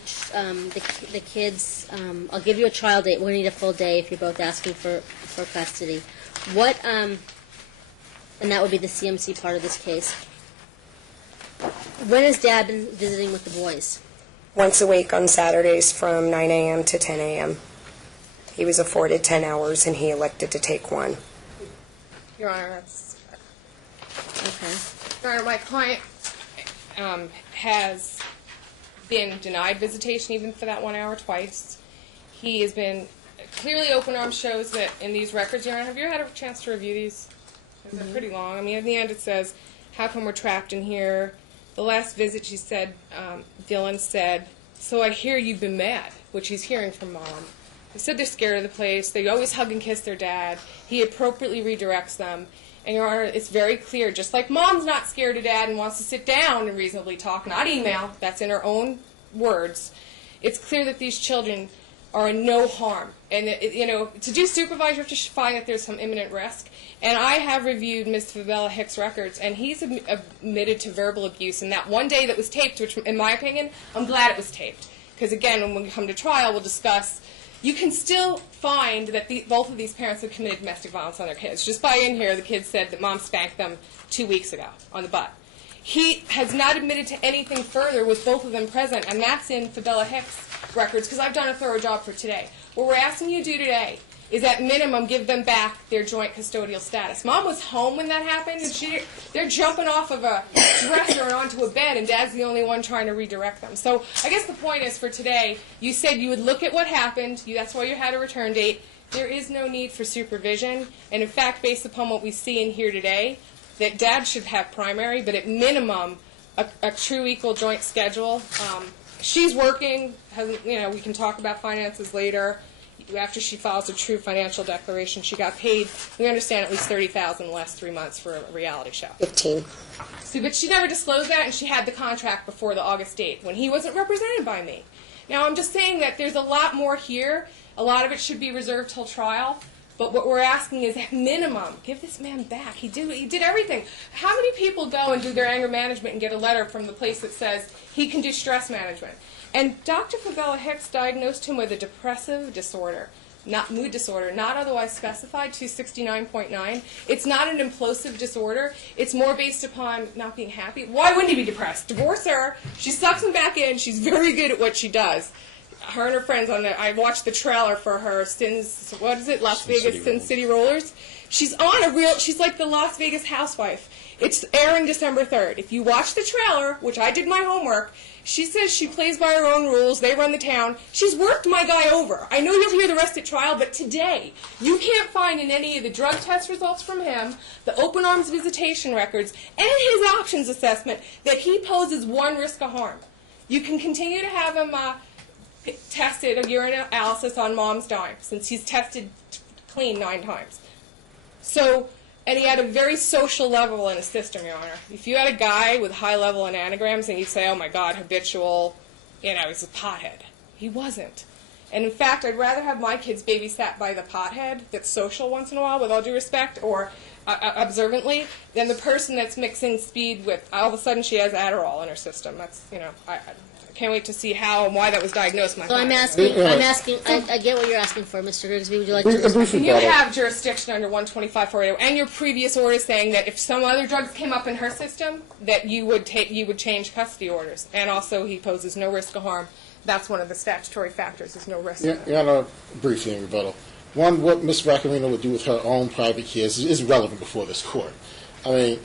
kids, I'll give you a trial date. We're going to need a full day if you're both asking for custody. What, and that would be the CMC part of this case. When has Dad been visiting with the boys? once a week on Saturdays from 9 a.m. to 10 a.m. He was afforded 10 hours, and he elected to take 1. Your Honor, that's... Okay. Your Honor, my client has been denied visitation even for that 1 hour twice. He has been clearly open arms shows that in these records, Your Honor, have you had a chance to review these? They're pretty long. I mean, in the end it says, how come we're trapped in here? The last visit, she said, Dylan said So I hear you've been mad, which he's hearing from Mom. They said they're scared of the place. They always hug and kiss their dad. He appropriately redirects them. And, Your Honor, it's very clear, just like Mom's not scared of Dad and wants to sit down and reasonably talk, not email, that's in her own words, it's clear that these children are in no harm. And, to do supervised, you have to find that there's some imminent risk. And I have reviewed Ms. Fabella Hicks' records, and he's admitted to verbal abuse. And that one day that was taped, which, in my opinion, I'm glad it was taped. Because, again, when we come to trial, we'll discuss, you can still find that both of these parents have committed domestic violence on their kids. Just by in here, the kid said that Mom spanked them 2 weeks ago on the butt. He has not admitted to anything further with both of them present, and that's in Fabella Hicks' records, because I've done a thorough job for today. What we're asking you to do today is at minimum give them back their joint custodial status. Mom was home when that happened, and they're jumping off of a dresser and onto a bed, and Dad's the only one trying to redirect them. So I guess the point is for today, you said you would look at what happened. That's why you had a return date. There is no need for supervision, and in fact, based upon what we see in here today, that Dad should have primary, but at minimum, a true equal joint schedule. She's working. We can talk about finances later. After she files a true financial declaration, she got paid, we understand, at least $30,000 the last 3 months for a reality show. 15. So, but she never disclosed that, and she had the contract before the August date when he wasn't represented by me. Now, I'm just saying that there's a lot more here. A lot of it should be reserved till trial. But what we're asking is, at minimum, give this man back. He did everything. How many people go and do their anger management and get a letter from the place that says he can do stress management? And Dr. Fabella Hicks diagnosed him with a depressive disorder, not mood disorder, not otherwise specified, 269.9. It's not an implosive disorder. It's more based upon not being happy. Why wouldn't he be depressed? Divorce her. She sucks him back in. She's very good at what she does. Her and her friends I watched the trailer for her Sin City Rollers. She's like the Las Vegas housewife. It's airing December 3rd. If you watch the trailer, which I did my homework, she says she plays by her own rules. They run the town. She's worked my guy over. I know you'll hear the rest at trial, but today, you can't find in any of the drug test results from him, the open arms visitation records, and his options assessment that he poses one risk of harm. You can continue to have him tested a urine analysis on Mom's dime, since he's tested clean 9 times. So, and he had a very social level in his system, Your Honor. If you had a guy with high level in anagrams and you'd say, oh my God, habitual, he's a pothead. He wasn't. And in fact, I'd rather have my kids babysat by the pothead that's social once in a while, with all due respect, or observantly, than the person that's mixing speed with, all of a sudden she has Adderall in her system. That's, I can't wait to see how and why that was diagnosed. So I'm asking, I get what you're asking for, Mr. Grigsby. Would you like to you have jurisdiction under 125.480, and your previous order saying that if some other drugs came up in her system, that you would change custody orders, and also he poses no risk of harm. That's one of the statutory factors, is no risk. Briefly in rebuttal. One, what Ms. Vaccarino would do with her own private kids is relevant before this court. I mean,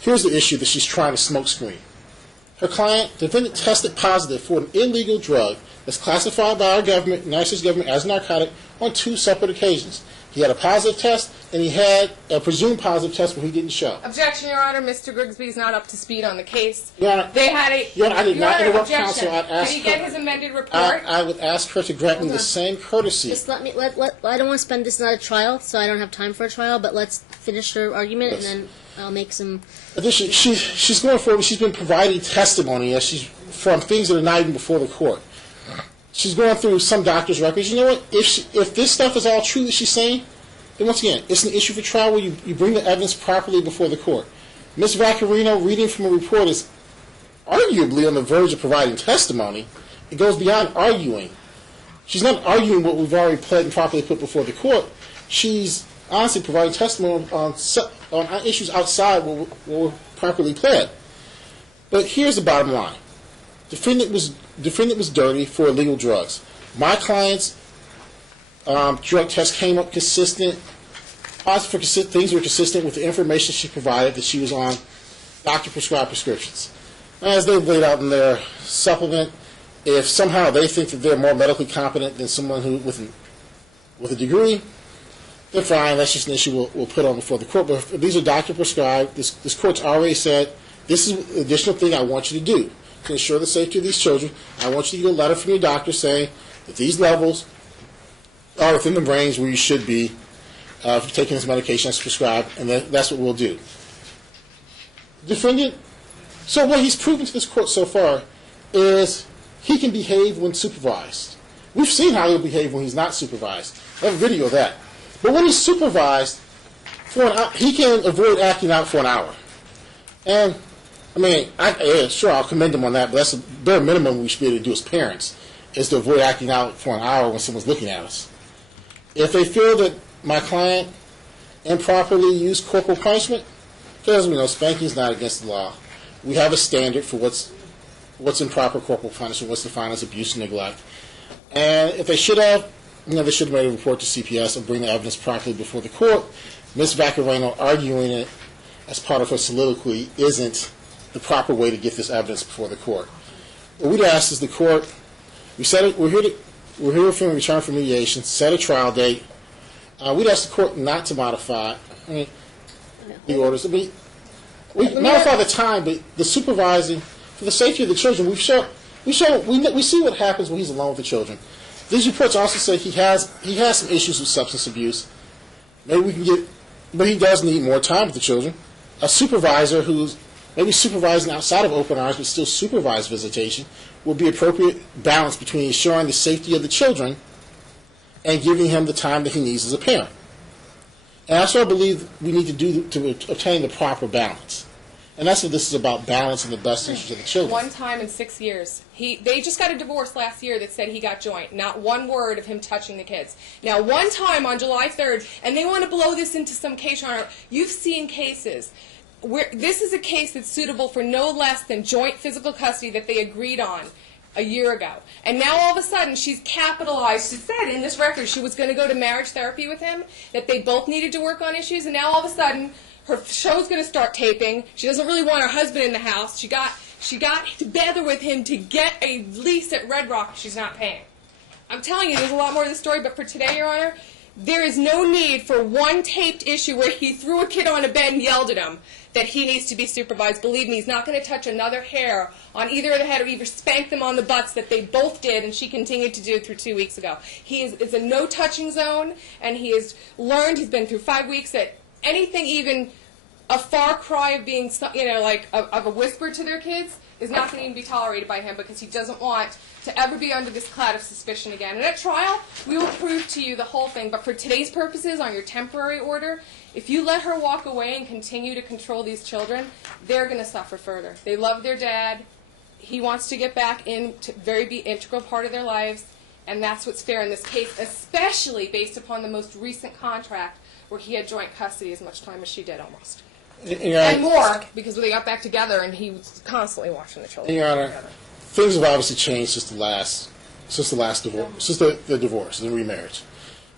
here's the issue that she's trying to smokescreen. Her client, defendant, tested positive for an illegal drug that's classified by our government, United States government, as narcotic on 2 separate occasions. He had a positive test, and he had a presumed positive test where he didn't show. Objection, Your Honor. Mr. Grigsby is not up to speed on the case. Your Honor, they had a. Your Honor, I did not interrupt objection. counsel. I'd ask Did he get his amended report? I would ask her to grant me the same courtesy. Just let me. I don't want to spend this not a trial, so I don't have time for a trial. But let's finish her argument, and then I'll make some. Additionally, she's going forward. She's been providing testimony from things that are not even before the court. She's going through some doctor's records. You know what? If this stuff is all true that she's saying, then once again, it's an issue for trial where you bring the evidence properly before the court. Ms. Vaccarino, reading from a report, is arguably on the verge of providing testimony. It goes beyond arguing. She's not arguing what we've already pled and properly put before the court. She's honestly providing testimony on issues outside what were properly pled. But here's the bottom line. Defendant was dirty for illegal drugs. My client's drug test came up consistent. Things were consistent with the information she provided, that she was on doctor-prescribed prescriptions. As they've laid out in their supplement, if somehow they think that they're more medically competent than someone who with a degree, then fine. That's just an issue we'll put on before the court. But if these are doctor-prescribed, this court's already said, this is an additional thing I want you to do. to ensure the safety of these children, I want you to get a letter from your doctor saying that these levels are within the range where you should be for taking this medication as prescribed, and that's what we'll do. Defendant, so what he's proven to this court so far is he can behave when supervised. We've seen how he'll behave when he's not supervised. I have a video of that. But when he's supervised, for an hour, he can avoid acting out for an hour. And, I mean, sure, I'll commend him on that, but that's the bare minimum we should be able to do as parents, is to avoid acting out for an hour when someone's looking at us. If they feel that my client improperly used corporal punishment, because we know spanking is not against the law. We have a standard for what's improper corporal punishment, what's defined as abuse and neglect. And if they should have, they should have made a report to CPS and bring the evidence properly before the court. Ms. Vaccareno arguing it as part of her soliloquy isn't the proper way to get this evidence before the court. What we'd ask is the court, we're here for a return for mediation, set a trial date. We'd ask the court not to modify the orders. We modify the time, but the supervising, for the safety of the children, we see what happens when he's alone with the children. These reports also say he has some issues with substance abuse. Maybe we can get, but he does need more time with the children. A supervisor who's maybe supervising outside of open hours but still supervised visitation will be appropriate balance between ensuring the safety of the children and giving him the time that he needs as a parent. And that's what I believe we need to do to obtain the proper balance. And that's what this is about, balance in the best interest of the children. One time in 6 years. They just got a divorce last year that said he got joint. Not one word of him touching the kids. Now, one time on July 3rd, and they want to blow this into some case, Your Honor, you've seen cases where this is a case that's suitable for no less than joint physical custody that they agreed on a year ago. And now all of a sudden she's capitalized. She said in this record she was going to go to marriage therapy with him, that they both needed to work on issues, and now all of a sudden her show's going to start taping. She doesn't really want her husband in the house. She got together with him to get a lease at Red Rock she's not paying. I'm telling you, there's a lot more to the story, but for today, Your Honor, there is no need for one taped issue where he threw a kid on a bed and yelled at him that he needs to be supervised. Believe me, he's not going to touch another hair on either of the head or even spank them on the butts that they both did and she continued to do through 2 weeks ago. It's a no-touching zone, and he has learned, he's been through 5 weeks, that anything even a far cry of being, of a whisper to their kids is not going to even be tolerated by him because he doesn't want to ever be under this cloud of suspicion again. And at trial, we will prove to you the whole thing. But for today's purposes, on your temporary order, if you let her walk away and continue to control these children, they're going to suffer further. They love their dad. He wants to get back in to be integral part of their lives, and that's what's fair in this case, especially based upon the most recent contract where he had joint custody as much time as she did almost. And more, because they got back together and he was constantly watching the children. Your Honor, things have obviously changed since the last divorce, since the divorce, the remarriage,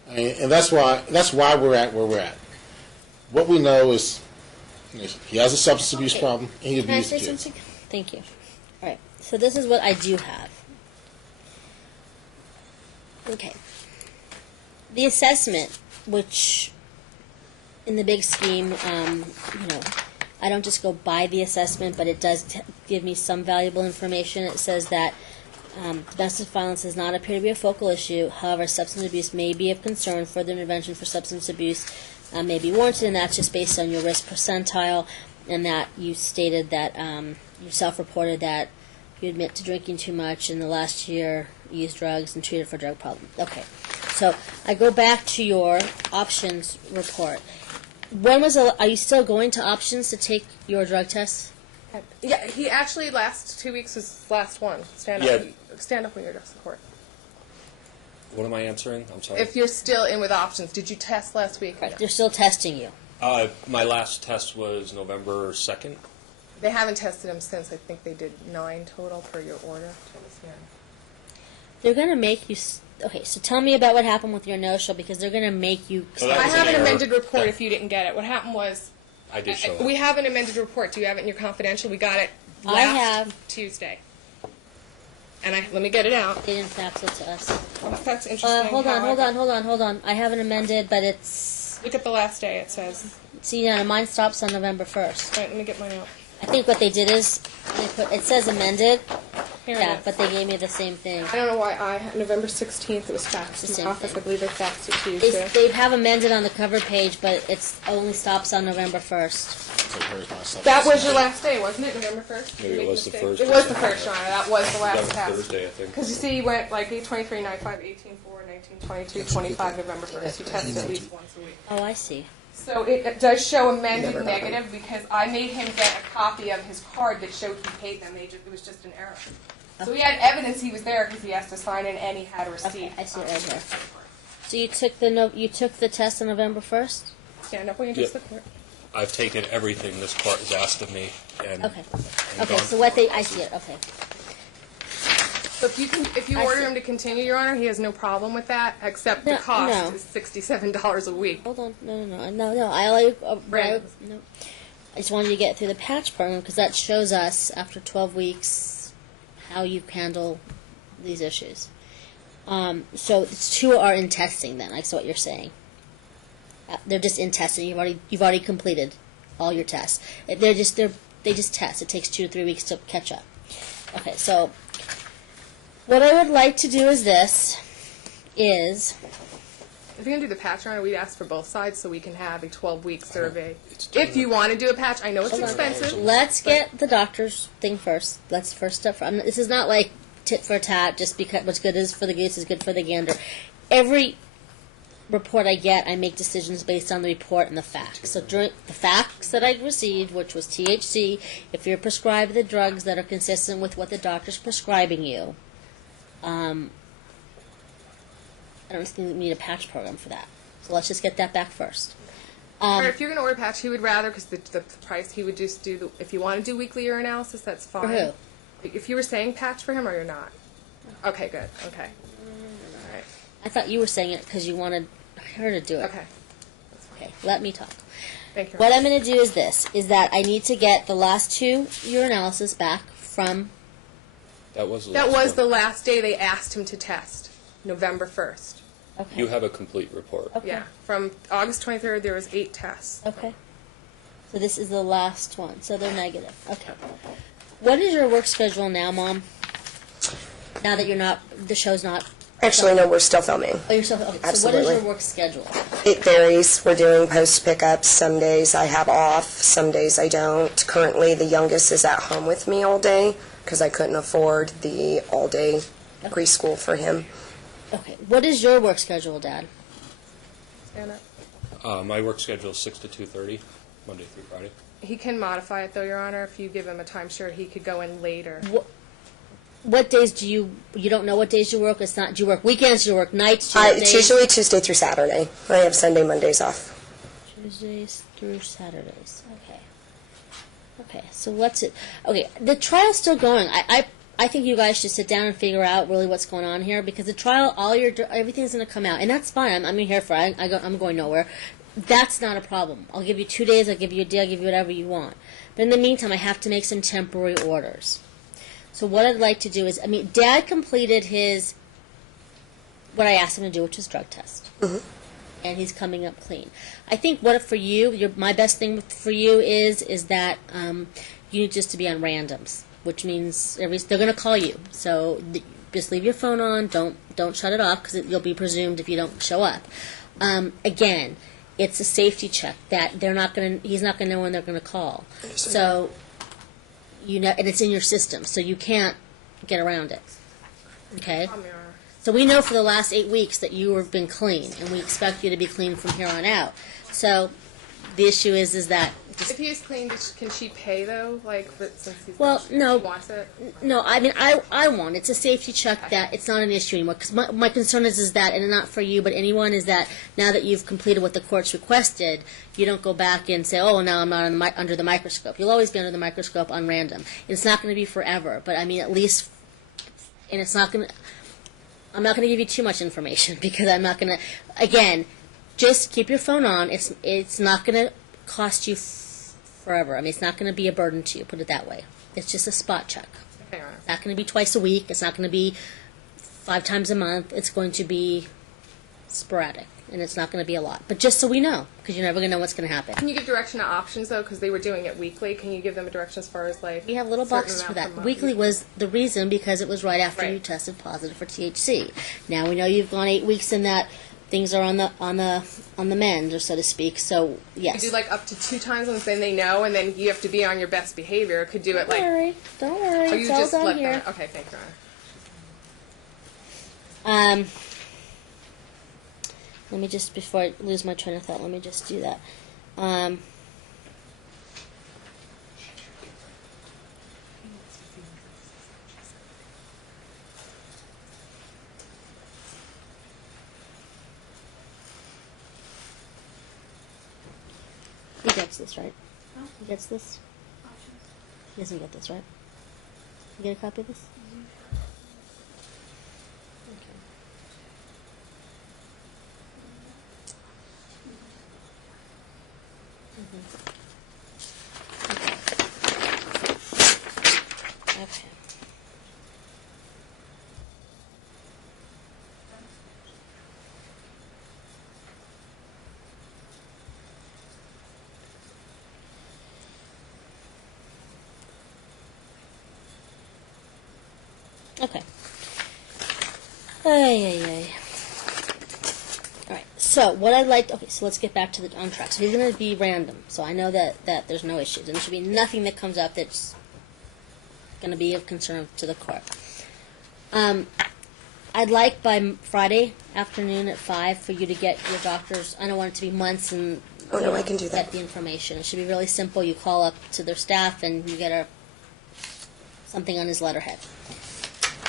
and that's why we're at where we're at. What we know is he has a substance abuse problem and he abused the kids. Thank you. All right. So this is what I do have. Okay. The assessment, which in the big scheme, I don't just go by the assessment, but it does give me some valuable information. It says that domestic violence does not appear to be a focal issue. However, substance abuse may be of concern. Further intervention for substance abuse may be warranted, and that's just based on your risk percentile, and that you stated that you self-reported that you admit to drinking too much in the last year, used drugs, and treated for a drug problem. Okay, so I go back to your options report. Are you still going to options to take your drug tests? Yeah, he actually last 2 weeks was his last one. Stand up when you're addressing the court. What am I answering? I'm sorry. If you're still in with options, did you test last week? Right, they're still testing you. My last test was November 2nd. They haven't tested him since. I think they did 9 total per your order. They're going to make you... Okay, so tell me about what happened with your no-show, because they're going to make you... I have an amended report if you didn't get it. What happened was... I did show We have an amended report. Do you have it in your confidential? We got it Tuesday. And let me get it out. They didn't fax it to us. Oh, that's interesting. Hold on. I have an amended, but it's... Look at the last day, it says. See, mine stops on November 1st. All right, let me get mine out. I think what they did is They put, it says amended. Here it Yeah, is. but they gave me the same thing. I don't know why November 16th, it was faxed The to same my office. thing. I believe they faxed it to you, They, too. they have amended on the cover page, but it's only stops on November 1st. Take hers myself. That was your last day, wasn't it? November 1st? Maybe You it made a was the mistake? 1st. It was the 1st, Your Honor. That was the That last was test. Thursday, I think. Because you see, you went like 8/23, 9/5, 18/4, 19/22, 25 November 1st. You tested at least once a week. Oh, I see. So it does show amended negative because I made him get a copy of his card that showed he paid them. It was just an error. So he had evidence he was there because he has to sign in and he had a receipt. Okay, I see it right here. So you took the you took the test on November 1st? Stand up when you address the court. I've taken everything this court has asked of me, and Okay. and Okay, gone so what they, I see it, okay. So if you I order see. him to continue, Your Honor, he has no problem with that, except the No, cost no. is $67 a week. Hold on, no, I like, Right. no. I just wanted you to get through the patch program because that shows us, after 12 weeks, how you handle these issues. So it's 2 are in testing then, I see what you're saying. They're just in testing. You've already completed all your tests. They just test. It takes 2 to 3 weeks to catch up. Okay, so what I would like to do is this: If you're going to do the patch, Your Honor, we'd ask for both sides so we can have a 12-week survey. If you want to do a patch, I know it's expensive. let's get the doctor's thing first. Let's first up. This is not like tit for tat. Just because what's good is for the goose is good for the gander. Every report I get, I make decisions based on the report and the facts. So during the facts that I received, which was THC, if you're prescribed the drugs that are consistent with what the doctor's prescribing you, I don't think we need a patch program for that. So let's just get that back first. Or if you're going to order a patch, he would rather, because the price, he would just do, if you want to do weekly urinalysis, that's fine. For who? If you were saying patch for him or you're not? Okay, good. Okay. All right. I thought you were saying it because you wanted her to do it. Okay. Okay, let me talk. Thank you. What I'm going to do is this, is that I need to get the last 2 urinalysis back from, that was the That last was one. the last day they asked him to test, November 1st. okay. You have a complete report. Okay. Yeah. From August 23rd, there was 8 tests. Okay. So this is the last one, so they're negative. Okay. What is your work schedule now, Mom? Now that you're not, the show's not. Actually, no, we're still filming. Oh, you're still, okay. So what Absolutely. is your work schedule? It varies. We're doing post pickups. Some days I have off, some days I don't. Currently, the youngest is at home with me all day because I couldn't afford the all-day preschool for him. Okay. What is your work schedule, Dad? Stand up. My work schedule is 6 to 2:30, Monday through Friday. He can modify it, though, Your Honor. If you give him a timeshare, he could go in later. What days do you don't know what days you work? It's not, do you work weekends, do you work nights, do you work It's days? usually Tuesday through Saturday. I have Sunday, Mondays off. Tuesdays through Saturdays. Okay. Okay, so what's it? Okay, the trial's still going. I think you guys should sit down and figure out really what's going on here because the trial, everything's going to come out, and that's fine. I'm here for it. I'm going nowhere. That's not a problem. I'll give you 2 days. I'll give you a day. I'll give you whatever you want. But in the meantime, I have to make some temporary orders. So what I'd like to do is, Dad completed what I asked him to do, which is drug test. Mm-hmm. And he's coming up clean. I think what for you, my best thing for you is that you need just to be on randoms, which means they're going to call you. So just leave your phone on. Don't shut it off because you'll be presumed if you don't show up. Again, it's a safety check that he's not going to know when they're going to call. So and it's in your system, so you can't get around it. Okay. Your Honor. So we know for the last 8 weeks that you have been clean, and we expect you to be clean from here on out. So the issue is that. If he is clean, can she pay, though? Since he's Well, no. She wants it? No, I want it's a safety check that it's not an issue anymore. Because my concern is that, and not for you, but anyone, is that now that you've completed what the court's requested, you don't go back and say, oh, now I'm not under the microscope. You'll always be under the microscope on random. It's not going to be forever, but at least, and it's not going to. I'm not going to give you too much information because I'm not going to. Again, just keep your phone on. It's not going to cost you forever. It's not going to be a burden to you. Put it that way. It's just a spot check. Okay, Your Honor. It's not going to be twice a week. It's not going to be 5 times a month. It's going to be sporadic. and it's not going to be a lot. But just so we know, because you're never going to know what's going to happen. Can you give direction to options, though? Because they were doing it weekly. Can you give them a direction as far as, like... We have little certain boxes for amount per that. month? Weekly was the reason because it was right after Right. you tested positive for THC. Now we know you've gone 8 weeks in that things are on the mend, or so to speak. So yes. You do, like, up to 2 times, and then they know, and then you have to be on your best behavior. Could do it, like... Don't worry. Oh, It's you all just done let here. them... Okay, thank you, Your Honor. Let me just, before I lose my train of thought, let me just do that. He gets this, right? He gets this? He doesn't get this, right? You get a copy of this? Okay. Okay. Okay. Ay, ay, ay. All right. So what I'd like. Okay. So let's get back to the on track. So he's going to be random. So I know that there's no issues, and there should be nothing that comes up that's going to be of concern to the court. I'd like by Friday afternoon at 5 for you to get your doctor's. I don't want it to be months and. Oh, no, I can do that. Get the information. It should be really simple. You call up to their staff and you get something on his letterhead.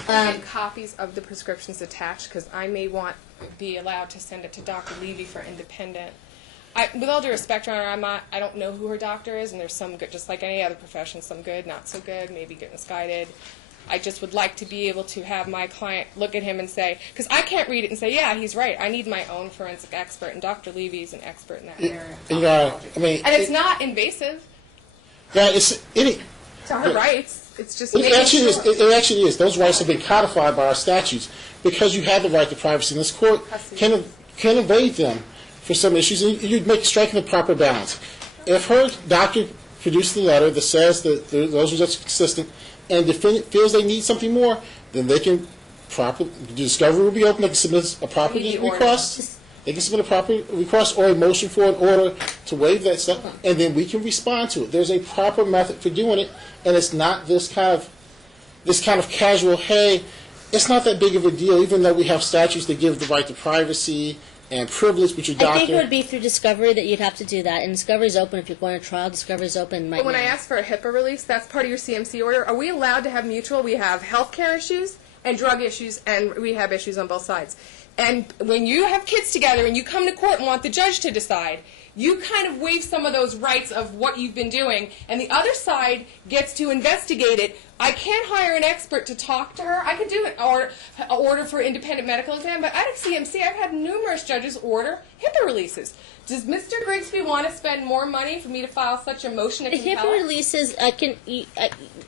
Get copies of the prescriptions attached, because I may be allowed to send it to Dr. Levy for independent. With all due respect, Your Honor, I don't know who her doctor is, and there's some good, just like any other profession, some good, not so good, maybe get misguided. I just would like to be able to have my client look at him and say, because I can't read it and say, yeah, he's right. I need my own forensic expert, and Dr. Levy's an expert in that area. And it's not invasive Yeah, to her rights. It's just It actually is. Those rights have been codified by our statutes because you have the right to privacy, and this court can evade them for some issues, and you striking the proper balance. If her doctor produces the letter that says that those results are consistent, and the defendant feels they need something more, then they can the discovery will be open. They can submit a property request. They can submit a property request or a motion for an order to waive that stuff, and then we can respond to it. There's a proper method for doing it, and it's not this kind of casual, hey, it's not that big of a deal, even though we have statutes that give the right to privacy and privilege with your doctor. I think it would be through discovery that you'd have to do that, and discovery is open if you're going to trial. Discovery is open right But when now. I ask for a HIPAA release, that's part of your CMC order. Are we allowed to have mutual? We have healthcare issues and drug issues and rehab issues on both sides. And when you have kids together and you come to court and want the judge to decide, you kind of waive some of those rights of what you've been doing, and the other side gets to investigate it. I can't hire an expert to talk to her. I can do an order for independent medical exam, but at CMC, I've had numerous judges order HIPAA releases. Does Mr. Grigsby want to spend more money for me to file such a motion to The compel HIPAA it? releases, the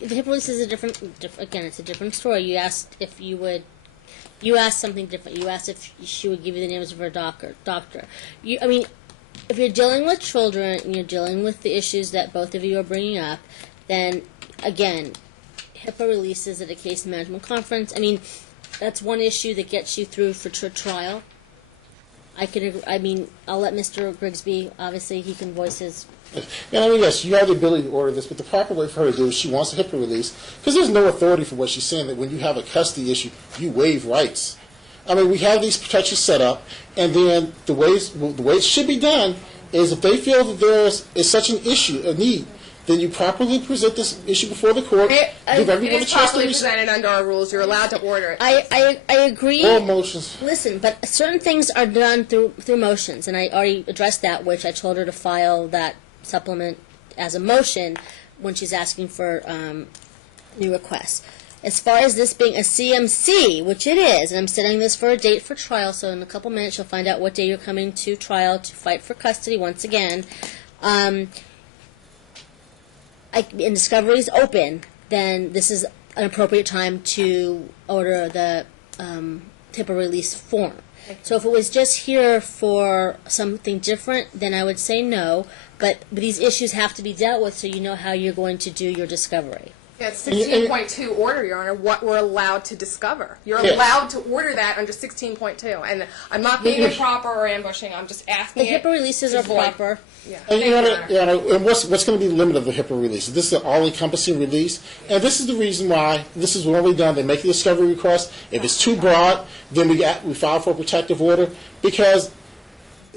HIPAA release is a different, again, it's a different story. You asked if you would. You asked something different. You asked if she would give you the names of her doctor. If you're dealing with children and you're dealing with the issues that both of you are bringing up, then, again, HIPAA releases at a case management conference. I mean, that's one issue that gets you through for trial. I'll let Mr. Grigsby, obviously, he can voice his... Yes, you have the ability to order this, but the proper way for her to do it is she wants a HIPAA release, because there's no authority for what she's saying, that when you have a custody issue, you waive rights. We have these protections set up, and then the way it should be done is if they feel that there is such an issue, a need, then you properly present this issue before the court, give everyone It a is chance properly to presented under our rules. You're allowed to order it. I agree. All motions. Listen, but certain things are done through motions, and I already addressed that, which I told her to file that supplement as a motion when she's asking for new requests. As far as this being a CMC, which it is, and I'm setting this for a date for trial, so in a couple minutes you'll find out what day you're coming to trial to fight for custody once again. And discovery is open, then this is an appropriate time to order the HIPAA release form. So if it was just here for something different, then I would say no. But these issues have to be dealt with so you know how you're going to do your discovery. Yeah, it's 16.2 order, Your Honor, what we're allowed to discover. You're Yeah. allowed to order that under 16.2. And I'm not being improper or ambushing. I'm just The asking it. HIPAA releases to are avoid. proper. Yeah. And, Thank you, Your Honor. and what's going to be the limit of the HIPAA release? This is an all-encompassing release, and this is the reason why this is normally done. They make a discovery request. If it's too broad, then we file for a protective order because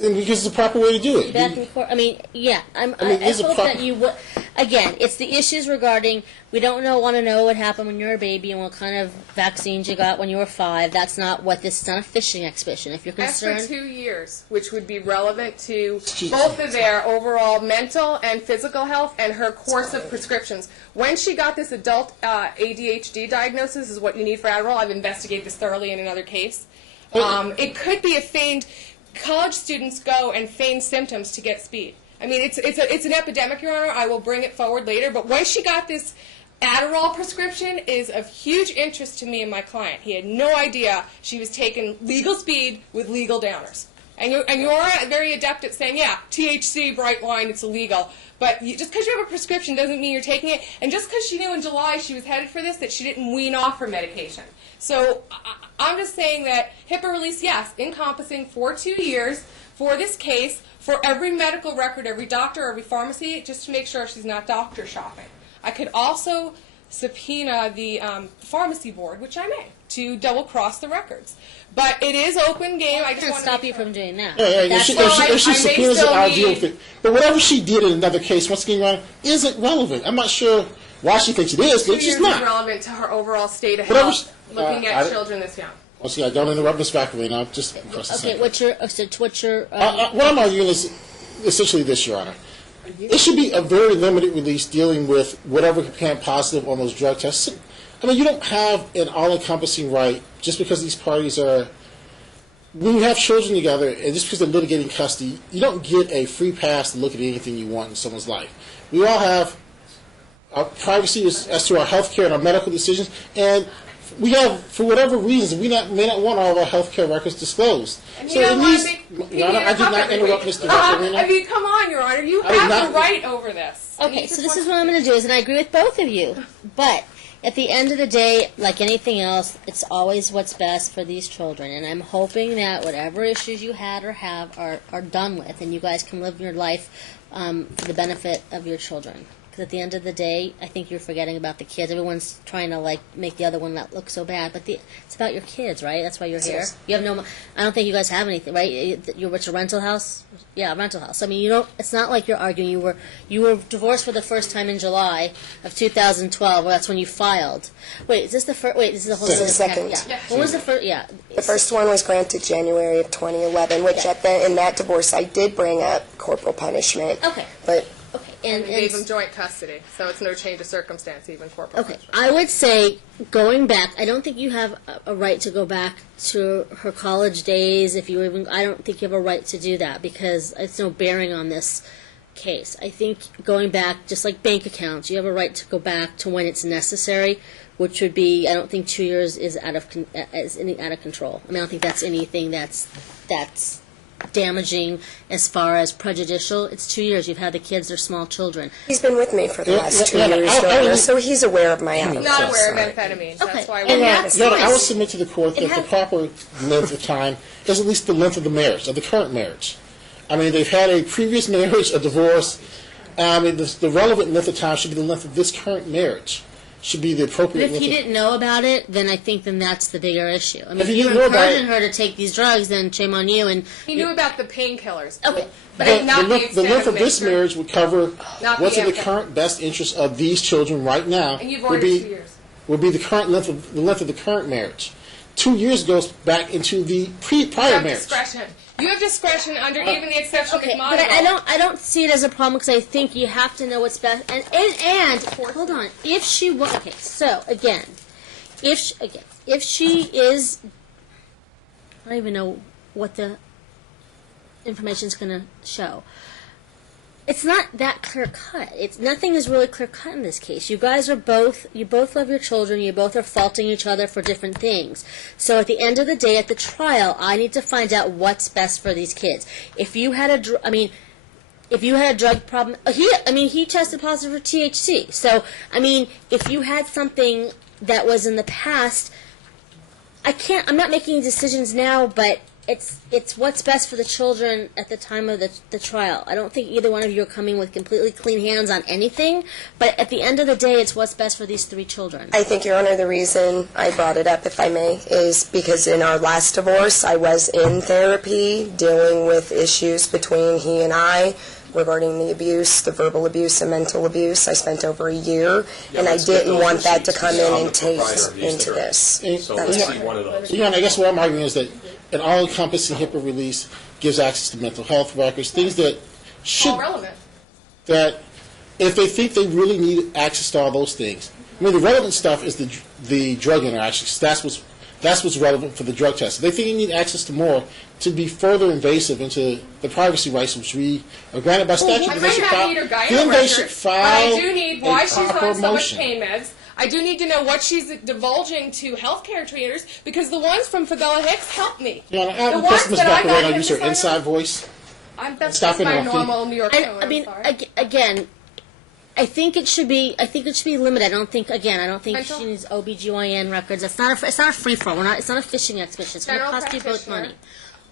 it's the proper way to do it. Back in court. I mean, yeah. I it's a hope proper- that you would. Again, it's the issues regarding we don't want to know what happened when you were a baby and what kind of vaccines you got when you were 5. That's not what this. It's not a fishing expedition. If you're That's for concerned, 2 years, which would be relevant to both of their overall mental and physical health and her course of prescriptions. When she got this adult ADHD diagnosis is what you need for Adderall. I've investigated this thoroughly in another case. It could be a feigned. College students go and feign symptoms to get speed. I mean, it's an epidemic, Your Honor. I will bring it forward later. But when she got this Adderall prescription is of huge interest to me and my client. He had no idea she was taking legal speed with legal downers. And you're very adept at saying, yeah, THC, bright line, it's illegal. But just because you have a prescription doesn't mean you're taking it. And just because she knew in July she was headed for this, that she didn't wean off her medication. So I'm just saying that HIPAA release, yes, encompassing for 2 years for this case, for every medical record, every doctor, every pharmacy, just to make sure she's not doctor shopping. I could also subpoena the pharmacy board, which I may, to double-cross the records. But it is open game. I just can't want stop to you from doing that. Yeah, That's if she I may subpoenas it, still I'll deal need- with it. But whatever she did in another case, once again, Your Honor, isn't relevant. I'm not sure why she thinks it is, but 2 it's years just not. is relevant to her overall state of Whatever health, looking I at don't- children this young. Once again, don't interrupt Ms. McAvey, now just across the Okay, second. what's your What I'm arguing is essentially this, Your Honor. It should be a very limited release dealing with whatever became positive on those drug tests. I mean, you don't have an all-encompassing right just because these parties are. When you have children together, and just because they're litigating custody, you don't get a free pass to look at anything you want in someone's life. We all have our privacy as to our health care and our medical decisions, and we have, for whatever reasons, may not want all of our health care records disclosed. And So you at don't want least, to make Your Honor, I did not interrupt Mr. Victorino. I mean, come on, Your Honor. You I did have not- the right over this. And Okay, you so just this want is what I'm going to do, is, and I agree with both of you, but at the end of the day, like anything else, it's always what's best for these children, and I'm hoping that whatever issues you had or have are done with, and you guys can live your life for the benefit of your children. Because at the end of the day, I think you're forgetting about the kids. Everyone's trying to like make the other one not look so bad, but it's about your kids, right? That's why you're here. Yes. You have no. I don't think you guys have anything, right? It's a rental house. Yeah, a rental house. I mean, you don't. It's not like you're arguing. You were divorced for the first time in July of 2012. Well, that's when you filed. Wait, is this the first? Wait, this is the whole. This is the second. Yeah. When was the first? Yeah. The first one was granted January of 2011, which in that divorce I did bring up corporal punishment. Okay. But Okay. And we gave them joint custody, so it's no change of circumstance, even corporal Okay, punishment. I would say going back. I don't think you have a right to go back to her college days. If you even, I don't think you have a right to do that because it's no bearing on this case. I think going back, just like bank accounts, you have a right to go back to when it's necessary, which would be. I don't think 2 years is out of control. I mean, I don't think that's anything that's damaging as far as prejudicial. It's 2 years. You've had the kids. They're small children. he's been with me for the last 2 yeah, years, I- Your Honor, I- so he's aware of my Not absence. aware of amphetamines. Okay, That's why and we're that's Your Honor, I nice. would submit to the court that the proper length of time is at least the length of the marriage, of the current marriage. I mean, they've had a previous marriage, a divorce. I mean, the relevant length of time should be the length of this current marriage. Should be the appropriate But if length he of... didn't know about it, then I think that's the bigger issue. I mean, If he if you didn't were know about encouraging her to take these drugs, then shame on you. And He knew about the painkillers. Okay, But The, not the, the length, the extent length of this nature. marriage would cover Not what's the in the amphetamine. current best interest of these children right now. And you've would ordered be 2 years. would be the current length of the current marriage. 2 years goes back into the You prior have marriage. discretion. You have discretion under even the exception okay, of but I don't see it as a problem because I think you have to know what's best. And hold on, if she was okay, so again, if she is, I don't even know what the information's going to show. It's not that clear cut. It's nothing is really clear cut in this case. You guys are both love your children. You both are faulting each other for different things. So at the end of the day, at the trial, I need to find out what's best for these kids. If you had a drug problem, he tested positive for THC. So if you had something that was in the past, I'm not making decisions now, but it's what's best for the children at the time of the trial. I don't think either one of you are coming with completely clean hands on anything, but at the end of the day, it's what's best for these 3 children. I think, Your Honor, the reason I brought it up, if I may, is because in our last divorce, I was in therapy dealing with issues between he and I regarding the abuse, the verbal abuse and mental abuse. I spent over a year, and I didn't want that to come in and taste into this. So That's let's why. see one of those. Yeah, and I guess what I'm arguing is that an all-encompassing HIPAA release gives access to mental health records, things that should, All relevant. that if they think they really need access to all those things. The relevant stuff is the drug interactions. That's what's relevant for the drug test. If they think you need access to more to be further invasive into the privacy rights which we are granted by statute, I then they might should not file, need her then gyno they record, should but file I do need why a she's proper on so much motion. pain meds. I do need to know what she's divulging to healthcare trainers, because the ones from Fabella Hicks helped me. I have The a ones question, Ms. that I got Baccareno, him use your to sign inside up- voice. That's Stop just it, my Alfie. normal New York tone. I'm sorry. Again, I think it should be limited. I don't think Mental? she needs OBGYN records. It's not a free for all. It's not a fishing expedition. It's going to General cost you both practitioner, money.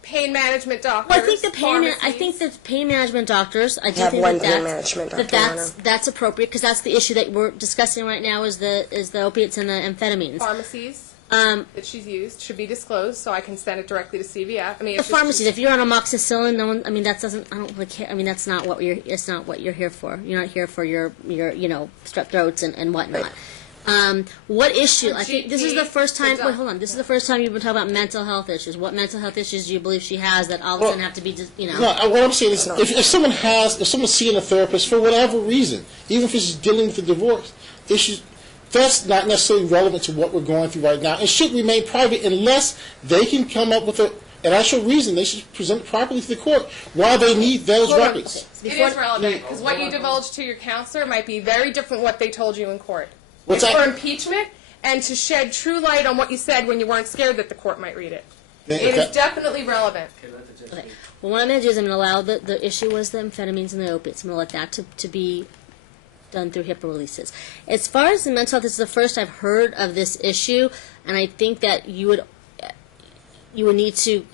Pain management doctors. Well, I think the pain management doctors. I do have think one that pain management doctor, that's appropriate, because that's the issue that we're discussing right now is the opiates and the amphetamines. Pharmacies Um, that she's used should be disclosed, so I can send it directly to CVS. the pharmacies. If you're on amoxicillin, no one. That doesn't. I don't really care. That's not what you're. It's not what you're here for. You're not here for your strep throats and whatnot. What issue? I think this is the first time. Wait, hold on. This is the first time you've been talking about mental health issues. What mental health issues do you believe she has that all of a sudden have to be No, what I'm saying is, if someone's seeing a therapist for whatever reason, even if it's dealing with the divorce issues, that's not necessarily relevant to what we're going through right now. It should remain private unless they can come up with an actual reason. They should present it properly to the court why they need those records. It is relevant, because what you divulge to your counselor might be very different what they told you in court. What's It's that? for impeachment and to shed true light on what you said when you weren't scared that the court might read it. Then It if is that- definitely relevant. Okay. Well, what I'm going to do is I'm going to allow the issue was the amphetamines and the opiates. I'm going to let that to be done through HIPAA releases. As far as the mental health, this is the first I've heard of this issue, and I think that you would need to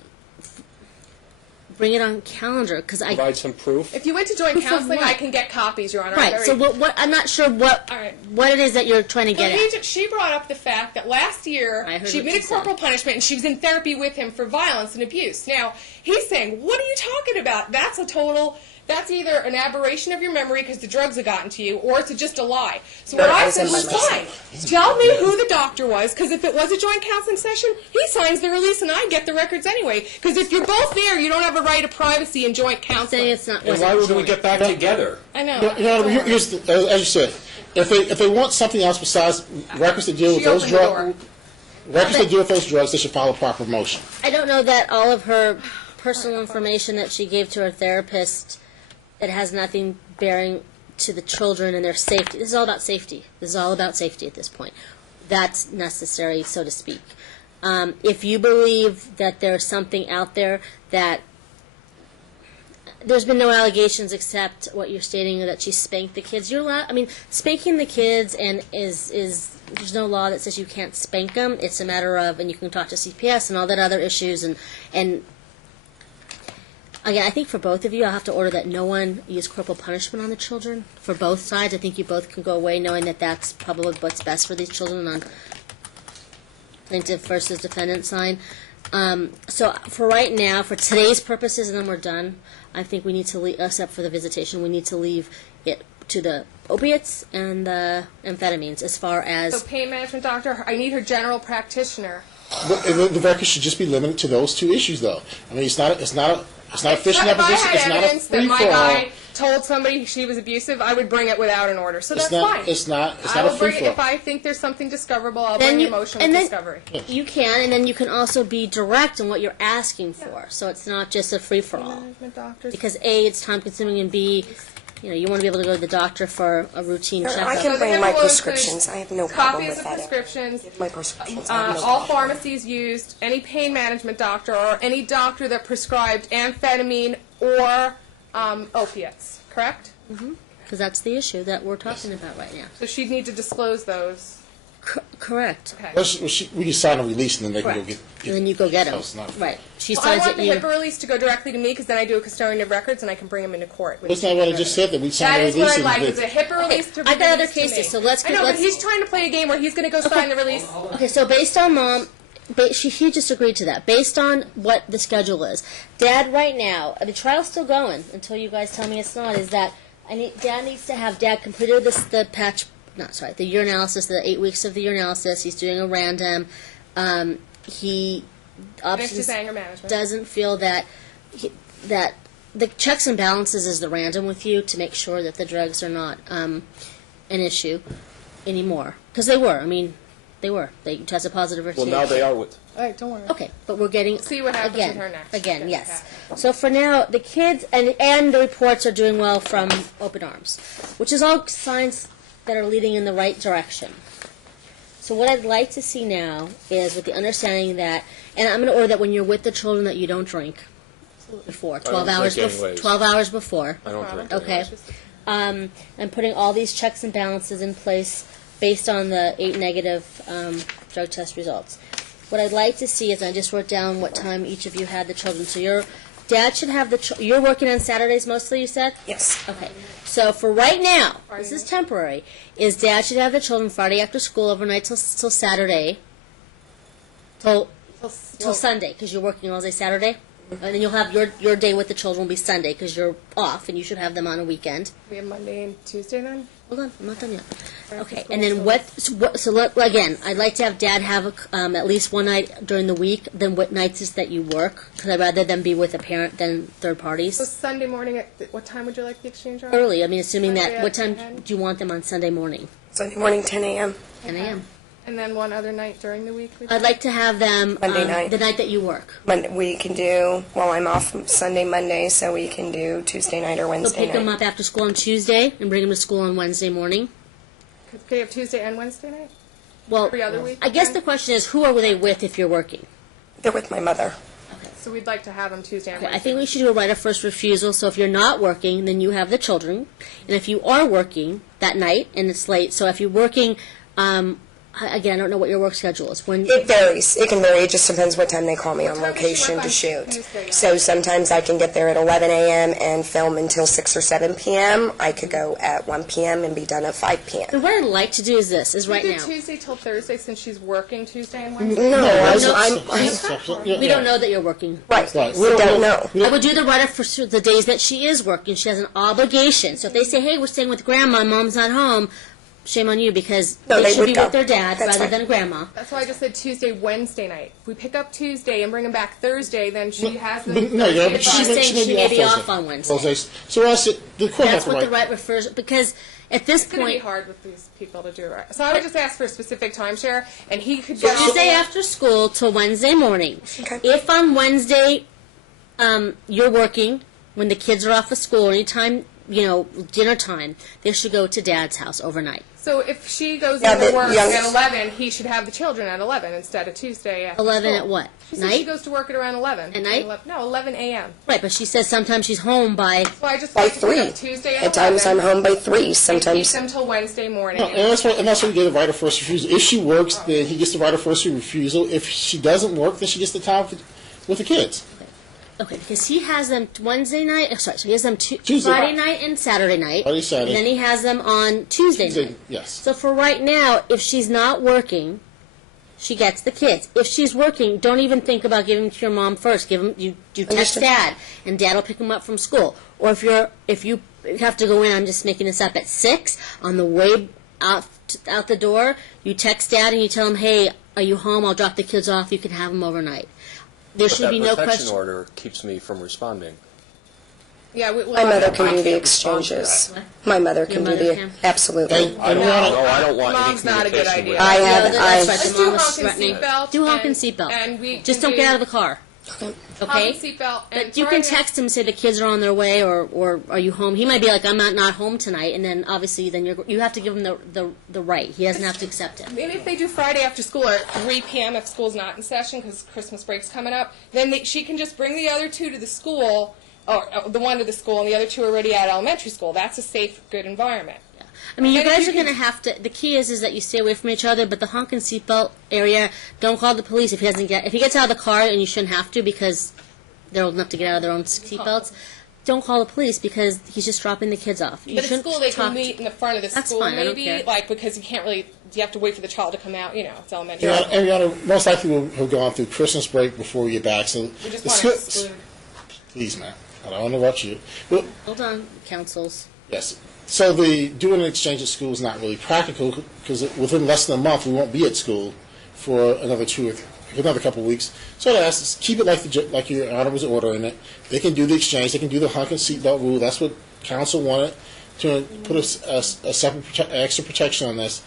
bring it on calendar, because Provide some proof. If you went to joint Proof of counseling, what? I can get copies, Your Honor. right. So what? I'm not sure what All right. what it is that you're trying to get at. She brought up the fact that last year I heard she what admitted she said. corporal punishment and she was in therapy with him for violence and abuse. Now, he's saying, what are you talking about? That's either an aberration of your memory because the drugs have gotten to you, or it's just a lie. So what I said was, fine, tell me who the doctor was, because if it was a joint counseling session, he signs the release and I get the records anyway. Because if you're both there, you don't have a right of privacy in joint Saying counseling. it's not. And wasn't why would we joint. get back together? I know. Here's as you said, if they want something else besides records to deal with She those opened the door. drugs, records to deal with those drugs, they should file a proper motion. I don't know that all of her personal information that she gave to her therapist, it has nothing bearing to the children and their safety. This is all about safety. This is all about safety at this point. That's necessary, so to speak. If you believe that there's something out there that there's been no allegations except what you're stating, that she spanked the kids. You're allowed. Spanking the kids is there's no law that says you can't spank them. It's a matter of, and you can talk to CPS and all that other issues. And again, I think for both of you, I'll have to order that no one use corporal punishment on the children. For both sides, I think you both can go away knowing that that's probably what's best for these children on plaintiff versus defendant side. So for right now, for today's purposes, and then we're done, I think we need to leave, except for the visitation, we need to leave it to the opiates and the amphetamines as far as... So pain management doctor, I need her general practitioner. The record should just be limited to those two issues, though. It's not a fishing If I opposition. had It's not a evidence that my free-for-all. guy told somebody she was abusive, I would bring it without an order. So that's fine. It's not I a will bring it free-for-all. if I think there's something discoverable. I'll Then bring you- a motion and with then- discovery. You can, and then you can also be direct in what you're asking for. So it's not just a free-for-all. Management doctors. Because A, it's time-consuming, and B, you want to be able to go to the doctor for a routine Sure, checkup. I can So bring the my HIPAA prescriptions. I have no problem Copies with of that. prescriptions, My prescriptions. I have no all problem. pharmacies used, any pain management doctor, or any doctor that prescribed amphetamine or opiates, correct? Because that's the issue that we're talking about right now. So she'd need to disclose those. Correct. Okay. We can sign a release and then they can go Correct. get. And then you go get them. Oh, it's not- Right. She Well, I signs want it. the You. HIPAA release to go directly to me, because then I do a custodian of records and I can bring them into court. That's not what I just said, that we signed That a is what release. I'd like, and is a HIPAA release to be I got other released to cases, me. so let's I know, let's- but he's trying to play a game where he's going to go sign the release. Okay, so based on Mom, he just agreed to that. Based on what the schedule is, Dad, right now, the trial's still going until you guys tell me it's not. Is that Dad needs to have completed the urinalysis, the 8 weeks of the urinalysis. He's doing a random. He Finished his anger management. doesn't feel that that the checks and balances is the random with you to make sure that the drugs are not an issue anymore, because they were. I mean, they were. They tested positive for Well, now they are with. All right, don't worry. Okay, but we're getting See what happens again, with her next. Again, Yes, yes. So for now, the kids and the reports are doing well from Open Arms, which is all signs that are leading in the right direction. So what I'd like to see now is, with the understanding that, and I'm going to order that when you're with the children that you don't drink before 12 don't hours. drink anyways. 12 hours before. I don't drink. Okay. anyways. And putting all these checks and balances in place based on the 8 negative drug test results. What I'd like to see is, I just wrote down what time each of you had the children. So your dad should have you're working on Saturdays mostly, you said? Yes. Okay. So for right now, this is temporary, is Dad should have the children Friday after school overnight till Saturday, till Sunday, because you're working all day Saturday. And then you'll have your day with the children will be Sunday, because you're off, and you should have them on a weekend. We have Monday and Tuesday then? Hold on, I'm not done yet. Okay, and then again, I'd like to have Dad have at least one night during the week, then what nights is that you work, because I'd rather them be with a parent than third So parties. Sunday morning, what time would you like the exchange on? Early, I mean, assuming Sunday that, what at time 10? do you want them on Sunday morning? Sunday morning, 10 a.m. 10 a.m. And then one other night during the week? I'd like to have them Monday night. the night that you work. We can do, well, I'm off Sunday, Monday, so we can do Tuesday night or So Wednesday pick them night. up after school on Tuesday and bring them to school on Wednesday morning. Can you have Tuesday and Wednesday night? Well, Every other week? I guess the question is, who are they with if you're working? They're with my mother. So we'd like to have them Tuesday and Okay, Wednesday. I think we should do a right of first refusal. So if you're not working, then you have the children, and if you are working that night and it's late, so if you're working, again, I don't know what your work schedule is. When It varies. It can vary. It just depends what time they call me on What time does she location work to on shoot. Tuesday? So sometimes I can get there at 11 a.m. and film until 6 or 7 p.m. I could go at 1 p.m. and be done at 5 p.m. And what I'd like to do is this: is right we do now. Tuesday till Thursday since she's working Tuesday and Wednesday? No, We don't know that you're working. right. Right. We don't know. I would do the right of first the days that she is working. She has an obligation. So if they say, "Hey, we're staying with Grandma, Mom's not home," shame on you, because No, they they should would be go. with their dad That's rather fine. than Grandma. That's why I just said Tuesday, Wednesday night. If we pick up Tuesday and bring them back Thursday, then she has them But, no, yeah, Thursday but at She's five. saying she may be those off days. on Wednesday. Those days. So I said, the court has That's to what the write. right refers, because at this It's going to be point, hard with these people to do right. So I would just ask for a specific timeshare, and he could get Tuesday after school till Wednesday morning. Okay. If on Wednesday you're working, when the kids are off of school, anytime, dinner time, they should go to Dad's house overnight. So if she goes Yeah, into the work youngest- at 11, he should have the children at 11 instead of Tuesday after 11 school. at what? She says Night? she goes to work at around 11. At night? No, 11 a.m. Right, but she says sometimes she's home by. So I just By like to pick 3. up Tuesday at At times I'm 11 home by 3. and keep Sometimes. them till Wednesday morning. No, and that's why we get a right of first refusal. If she works, then he gets the right of first refusal. If she doesn't work, then she gets the time with the kids. Okay, because he has them Wednesday night. So he has them Tuesday. Friday night and Saturday night. Friday, Saturday. And then he has them on Tuesday night. Yes. So for right now, if she's not working, she gets the kids. If she's working, don't even think about giving them to your mom first. Give them you text Understood. Dad, and Dad will pick them up from school. Or if you have to go in, I'm just making this up, at 6 on the way out the door, you text Dad and you tell him, "Hey, are you home? I'll drop the kids off. You can have them overnight." There But should that be no protection question. order keeps me from responding. Yeah, My mother can do the exchanges. My mother Your can do mother the, can? absolutely. And I don't, Your Honor- no, I don't want any Mom's not a good communication idea. with I her. have, No, that's right. I, The Do mom was honk and threatening. seatbelt, Do honk and and- seatbelt. and we Just can don't do- get out of the car. Okay. Okay? Seatbelt. And But you can Friday- text him and say the kids are on their way, or are you home? He might be like, I'm not home tonight, and then obviously then you have to give him the right. He doesn't have to accept it. Maybe if they do Friday after school or at 3 p.m. if school's not in session because Christmas break's coming up, then she can just bring the other two to the school, or the one to the school, and the other two are already at elementary school. That's a safe, good environment. I mean, you And if guys you are going to have to. The key is that you stay away from each other. But the honk and seatbelt area, don't call the police if he doesn't get. If he gets out of the car and you shouldn't have to because they're old enough to get out of their own seatbelts, don't call the police because he's just dropping the kids off. You But at shouldn't school, they talk can meet in the front of the That's school, fine, I don't maybe, care. like because you can't really. You have to wait for the child to come out. You know, it's elementary. Ariana, most likely will have gone through Christmas break before we get back. So We just the want school- to exclude. Please, man. I don't want to rush you. Well, Hold on, councils. yes. So doing an exchange at school is not really practical because within less than a month we won't be at school for another another couple of weeks. So I asked, keep it like your honor was ordering it. They can do the exchange. They can do the honk and seatbelt rule. That's what council wanted to put a separate extra protection on this.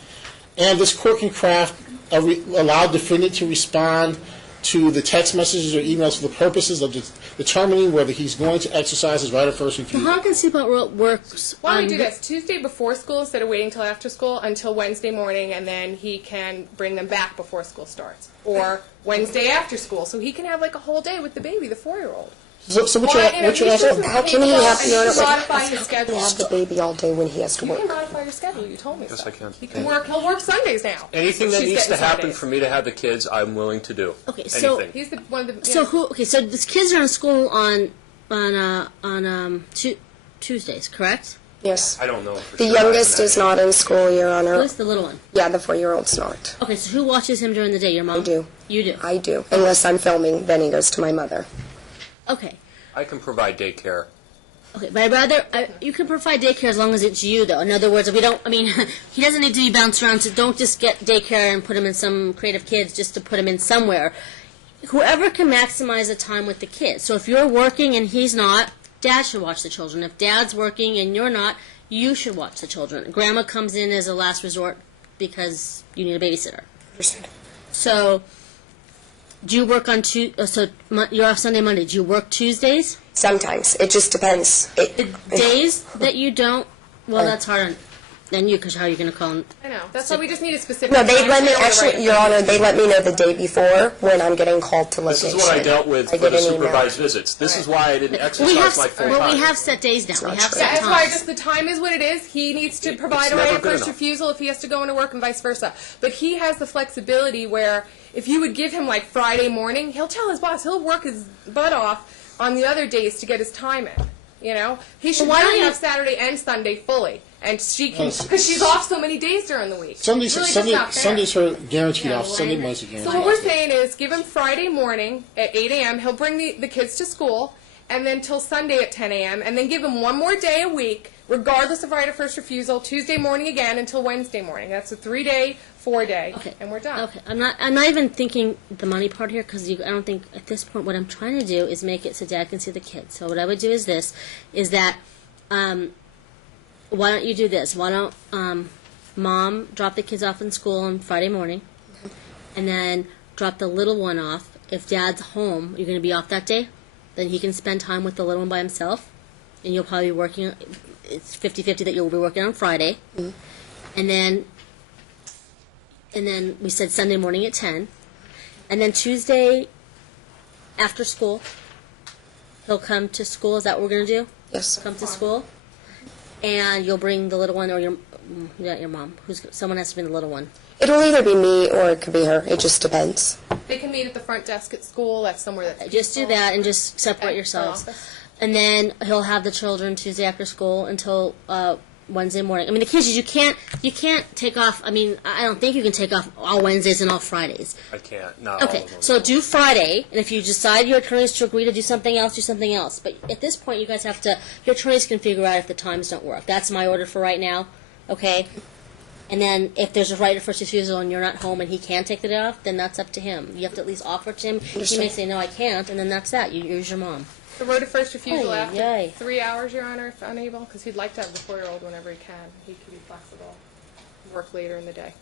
And this court can craft allow defendant to respond to the text messages or emails for the purposes of determining whether he's going to exercise his right of first The refusal. honk and seatbelt rule works. Why don't we on do this? Tuesday before school instead of waiting till after school until Wednesday morning, and then he can bring them back before school starts. Or Wednesday after school, so he can have like a whole day with the baby, the 4-year-old. So what you're asking? How can he have You can modify his schedule. have the baby all day when he has to You can work? modify your schedule. You told me Yes, so. I can. He can work. He'll work Sundays now. Anything that She's needs to getting happen Sundays. for me to have the kids, I'm willing to do. Okay, so- Anything. He's the one of the. So who? Okay, so the kids are in school on Tuesdays, correct? Yes. I don't know. for The sure. I youngest haven't is had not in school, Your Honor. Who's the little one? Yeah, the 4-year-old's not. Okay, so who watches him during the day? Your mom? I do. You do. I do. Unless I'm filming, then he goes to my mother. Okay. I can provide daycare. Okay, but I'd rather you can provide daycare as long as it's you, though. In other words, if we don't, I mean, he doesn't need to be bounced around. So don't just get daycare and put him in some Creative Kids just to put him in somewhere. Whoever can maximize the time with the kids. So if you're working and he's not, Dad should watch the children. If Dad's working and you're not, you should watch the children. Grandma comes in as a last resort because you need a babysitter. So, do you work on you're off Sunday, Monday. Do you work Tuesdays? Sometimes. It just depends. The days that you don't, well, that's hard on you because how are you going to call them? I know. That's why we just need a specific. No, they time let me, to know the actually, right Your Honor, they let me know the day before when I'm getting called to This location. is what I dealt with I for get the an email. supervised visits. This is why I didn't We have, exercise my full well, time. we have set days now. We not have true. set That's why times. just the time is what it is. He needs to provide a never right of good first enough. refusal if he has to go into work and vice versa. But he has the flexibility where if you would give him like Friday morning, he'll tell his boss he'll work his butt off on the other days to get his time in. You know, he should why don't really you- have Saturday and Sunday fully, and she can because she's off so many days during the week. Sundays, Really just not fair. Sundays her guaranteed Yeah, off. well, Sunday, I- Mondays are guaranteed So what we're off. saying is give him Friday morning at 8 a.m. He'll bring the kids to school, and then till Sunday at 10 a.m. And then give him one more day a week, regardless of right of first refusal, Tuesday morning again until Wednesday morning. That's a 3-day, 4-day, Okay. and we're done. Okay, I'm not even thinking the money part here because I don't think at this point what I'm trying to do is make it so Dad can see the kids. So what I would do is that why don't you do this? Why don't Mom drop the kids off in school on Friday morning, and then drop the little one off. If Dad's home, you're going to be off that day, then he can spend time with the little one by himself, and you'll probably be working. It's 50-50 that you'll be working on Friday, and then we said Sunday morning at 10, and then Tuesday after school, he'll come to school. Is that what we're going to do? Yes. Come to school, and you'll bring the little one or your mom. Someone has to bring the little one. It'll either be me or it could be her. It just depends. They can meet at the front desk at school. That's somewhere that's Just do that and just separate Okay, yourselves. office. And then he'll have the children Tuesday after school until Wednesday morning. I mean, the kids, you can't take off. I mean, I don't think you can take off all Wednesdays and all Fridays. I can't. Not all Okay, of them. so do Friday, and if you decide your attorneys to agree to do something else, do something else. But at this point, you guys have to, your attorneys can figure out if the times don't work. That's my order for right now, okay? And then if there's a right of first refusal and you're not home and he can take the day off, then that's up to him. You have to at least offer it to him. He may say, no, I can't, and then that's that. You use your mom. The right of first refusal Ay, after ay. 3 hours, Your Honor, if unable, because he'd like to have the 4-year-old whenever he can. He could be flexible, work later in the day.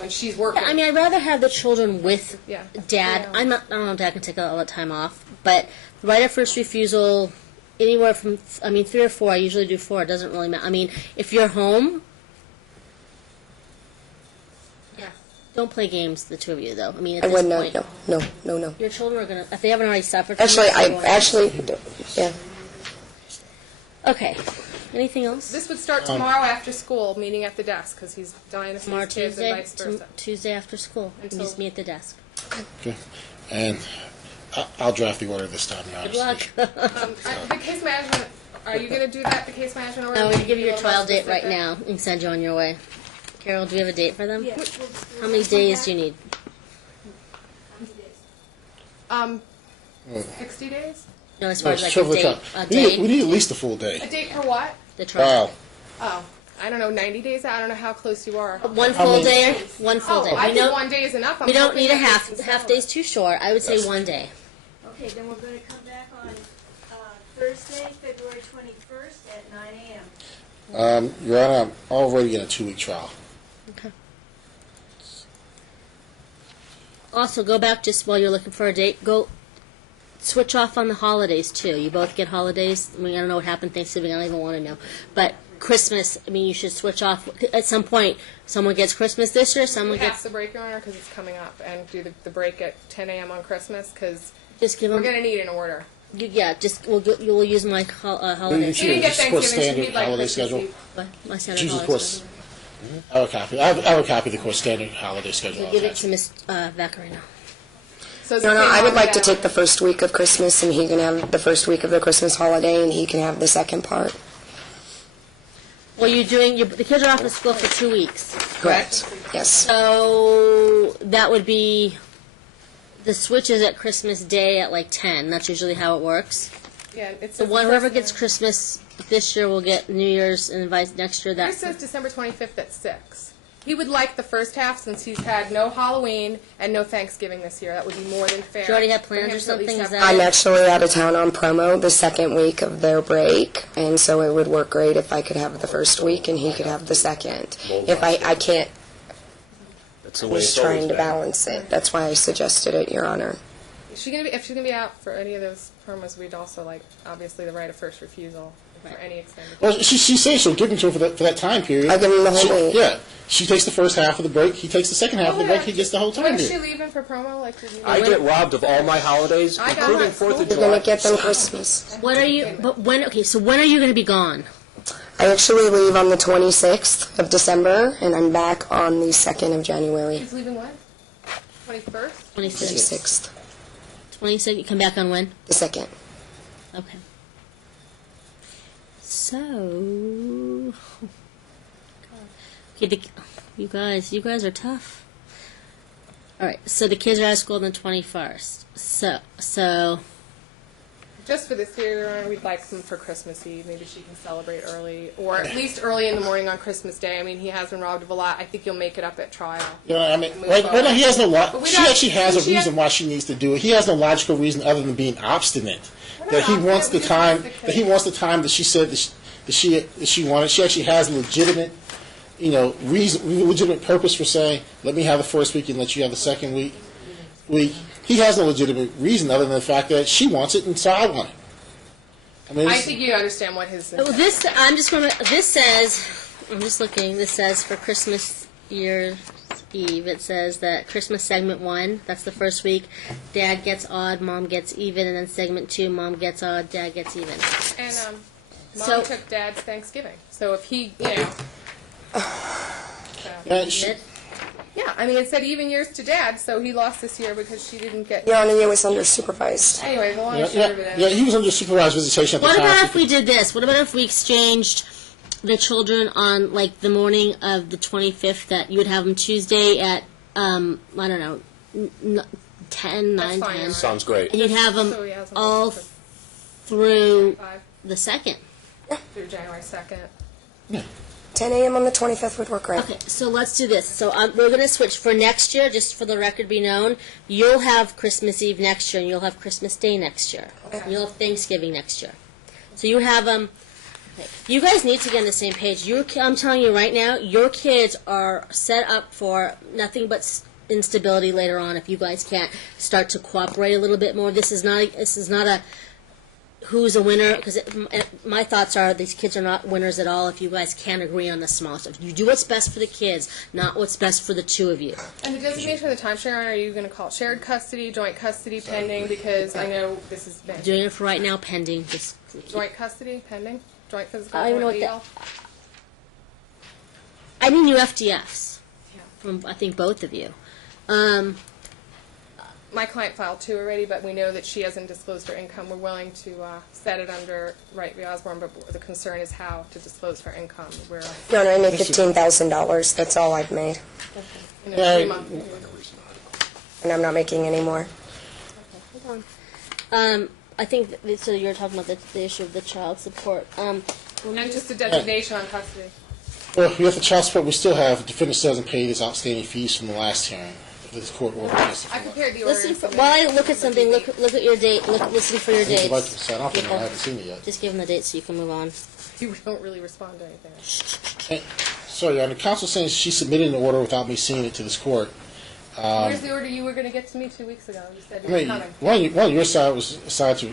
when she's working. I mean, I'd rather have the children with Yeah. Dad. Yeah. I don't know if Dad can take all that time off, but right of first refusal, anywhere from, 3 or 4. I usually do 4. It doesn't really matter. I mean, if you're home, Yeah. don't play games, the two of you, though. I mean, at I this wouldn't, point, no. your children are going to, if they haven't already suffered from Actually, this, they're going to. yeah. Okay. Anything else? This would start tomorrow after school, meeting at the desk, because he's dying to see Tomorrow his kids Tuesday, and vice versa. Tuesday after school. Until- Meet me at the desk. Okay. And I'll draft the order this time, Your Good Honor. luck. The case management, are you going to do that, the case management order? I'm going to give you your a little trial more date right specific? now and send you on your way. Carol, do you have a date for them? Yes. How many days do you need? How many days? 60 days? No, as far as like a Triple the date. trial. A We date. need at least a full day. A date for what? The trial. Wow. Oh, I don't know, 90 days? I don't know how close you are. One How full many- day. One full Oh, day. I We think don't. 1 day is enough. I'm We don't hoping need a that they half. can Half settle. day's too short. I would say 1 day. Okay, then we're going to come back on Thursday, February 21st at 9 a.m. Your Honor, I'm already in a 2-week trial. Okay. Also, go back just while you're looking for a date. Go switch off on the holidays too. You both get holidays. I mean, I don't know what happened Thanksgiving. I don't even want to know. But Christmas, I mean, you should switch off at some point. Someone gets Christmas this year. Someone We have gets. to break, Your Honor, because it's coming up, and do the break at 10 a.m. on Christmas, because Just give we're them. going to need an order. Yeah, just we'll use my holiday. She didn't get Just put Thanksgiving, she standard need like holiday Christmas schedule. Eve. What? My standard Jesus, of holiday course. schedule. I have a copy. I have a copy of the course standard holiday schedule. We'll give it to Miss Vaccarino. So it's No, the no, same I would on like to that. take the first week of Christmas, and he can have the first week of the Christmas holiday, and he can have the second part. Well, you're doing. The kids are off of school for 2 weeks. Correct. Yes. So that would be the switch is at Christmas Day at like 10. That's usually how it works. Yeah, it's So the whoever first gets one. Christmas this year will get New Year's and vice next year. Here That's says December 25th at 6. He would like the first half since he's had no Halloween and no Thanksgiving this year. That would be more than fair. Do you already have for plans him or to at something? least Is have- that- I'm actually out of town on promo the second week of their break, and so it would work great if I could have the first week and he could have the second. If I can't, That's the way just it's always trying to been. balance it. That's why I suggested it, Your Honor. Is she gonna be, if she's going to be out for any of those promos, we'd also like, obviously, the right of first refusal for any extended. Well, she says she'll give them to him for that time period. I'll give him the whole She- week. Yeah. She takes the first half of the break. He takes the second half of the break. He gets the whole time When is she period. leaving for promo? Like, did you I get robbed of all my holidays, I got including mine. 4th of You're July. going to get them Christmas. When are you? But when? Okay, so when are you going to be gone? I actually leave on the 26th of December, and I'm back on the 2nd of January. She's leaving what? 21st? 26. 26th. 26. You come back on when? The 2nd. Okay. So. Okay, you guys are tough. All right, so the kids are out of school on the 21st. So. Just for this year, Your Honor, we'd like them for Christmas Eve. Maybe she can celebrate early, or at least early in the morning on Christmas Day. I mean, he has been robbed of a lot. I think you'll make it up at trial. You know, I mean, right now he has no But we she don't- actually has a she has- reason why she needs to do it. He has no logical reason other than being obstinate. That he wants the time. That he wants the time that she said that she wanted. She actually has a legitimate, reason, legitimate purpose for saying, "Let me have the first week and let you have the second week." He has no legitimate reason other than the fact that she wants it and so I want it. I mean, I it's- think you understand what his. Well, this says, I'm just looking, this says for Christmas Year's Eve, it says that Christmas segment 1, that's the first week, Dad gets odd, Mom gets even, and then segment 2, Mom gets odd, Dad gets even. And Mom So- took Dad's Thanksgiving. So if he, so. It- Yeah, I mean, it said even years to Dad, so he lost this year because she didn't get. Your Honor, it was under supervised. Anyway, the long yeah, and short of yeah, it yeah, is. he was under supervised visitation at the What time. about if we did this? What about if we exchanged the children on, like, the morning of the 25th, that you would have them Tuesday at, I don't know, 10, 9, That's fine, 10, Your Sounds great. and you'd have them So he has them all for through 5 the 2nd. through January 2nd. 10 a.m. on the 25th would work great. Okay, so let's do this. So we're going to switch for next year, just for the record be known. You'll have Christmas Eve next year, and you'll have Christmas Day next year. And you'll have Thanksgiving next year. So you have them You guys need to get on the same page. I'm telling you right now, your kids are set up for nothing but instability later on if you guys can't start to cooperate a little bit more. This is not a who's a winner, because my thoughts are these kids are not winners at all if you guys can't agree on the small stuff. You do what's best for the kids, not what's best for the two of you. And the designation of the timeshare owner, are you going to call it shared custody, joint custody, pending? Because I know this is Doing it for right now, pending. Just joint custody, pending, joint physical, I don't know joint what legal. I need new FDFs from I think both of you. My client filed 2 already, but we know that she hasn't disclosed her income. We're willing to set it under Wright v. Osborne, but the concern is how to disclose her income. We're Your Honor, I made $15,000. That's all I've made, in a 3-month period. and I'm not making any more. Hold on. I think so. You're talking about the issue of the child support. And just a designation on custody. Well, we have the child support. We still have the defendant still hasn't paid his outstanding fees from the last hearing. This court order. I prepared the order. Listen, while I look at something, look at your date. Listen for your I'd like to dates. sign off on it. I haven't seen it yet. Just give them the dates so you can move on. You don't really respond to anything. Hey, sorry, the counsel saying she submitted an order without me seeing it to this court. Where's the order you were going to get to me 2 weeks ago? You said I you were mean, coming. one on your side was assigned to.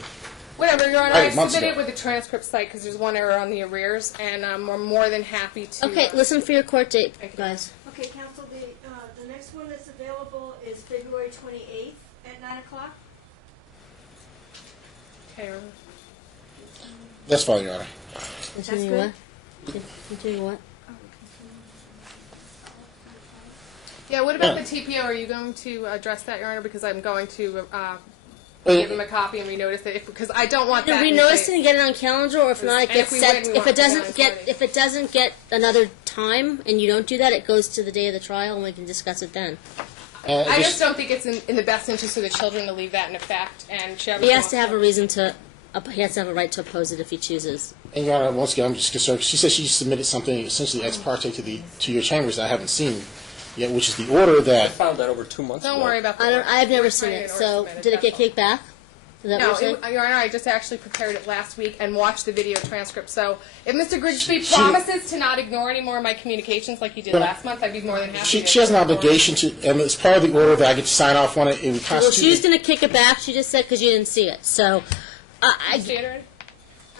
Whatever, Your Honor, I Right, months submitted ago. it with the transcript site because there's one error on the arrears, and we're more than happy to... Okay, listen for your court date, Thank you. guys. Okay, counsel, the next one that's available is February 28th at 9 o'clock. Okay, Your Honor. That's fine, Your Honor. Continue good. what? Continue what? Yeah, what about the TPO? Are you going to address that, Your Honor? Because I'm going to give him a copy and renotice it, because I don't want that... Either renotice it and get it on calendar, or if not, it And gets if we set. win, we If want it it to be doesn't on get, Friday. if it doesn't get another time, and you don't do that, it goes to the day of the trial, and we can discuss it then. I just don't think it's in the best interest of the children to leave that in effect, and she He has to have a reason to. He has to have a right to oppose it if he chooses. And Your Honor, once again, I'm just concerned. She said she submitted something essentially ex parte to your chambers that I haven't seen yet, which is the order I that. found that over 2 months ago. Don't worry about that. I've never We're seen trying it. to So submit it, did it get that's all. kicked back? Is that No, what you're saying? Your Honor, I just actually prepared it last week and watched the video transcript. So if Mr. Grigsby promises to not ignore any more of my communications like he did last month, I'd be more than happy to. She has an obligation to, and it's part of the order that I get to sign off on it. It would Well, constitute. she's going to kick it back. She just said because you didn't see it. So, You see it already?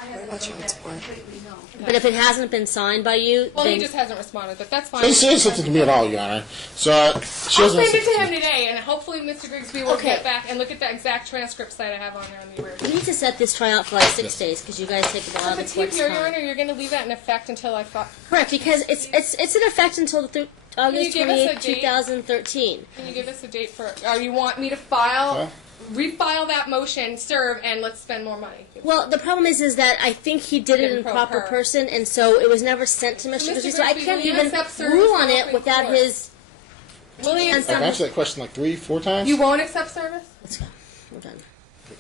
I haven't looked at it completely, no. but if it hasn't been signed by you, Well, then he just hasn't responded, but that's fine. She didn't say something to me at all, Your Honor. So she I'll hasn't. send it to him today, and hopefully Mr. Grigsby will Okay. get back and look at the exact transcript site I have on there on the rear. we need to set this trial out for like 6 days because you guys take a lot But of the the court's TPO, Your time. Honor, you're going to leave that in effect until I thought. Correct, because it's in effect until August give us a 28, date? 2013. Can you give us a date for? Or you want me to file, refile that motion, serve, and let's spend more money? Well, the problem is that I think he did it in Didn't proper pro-per. person, and so it was never sent to Mr. Mr. Grigsby. So I Grigsby, can't will you even accept service rule on for it open without court? his. Will you I've accept? answered that question like 3-4 times. You won't accept service? Let's go. We're done.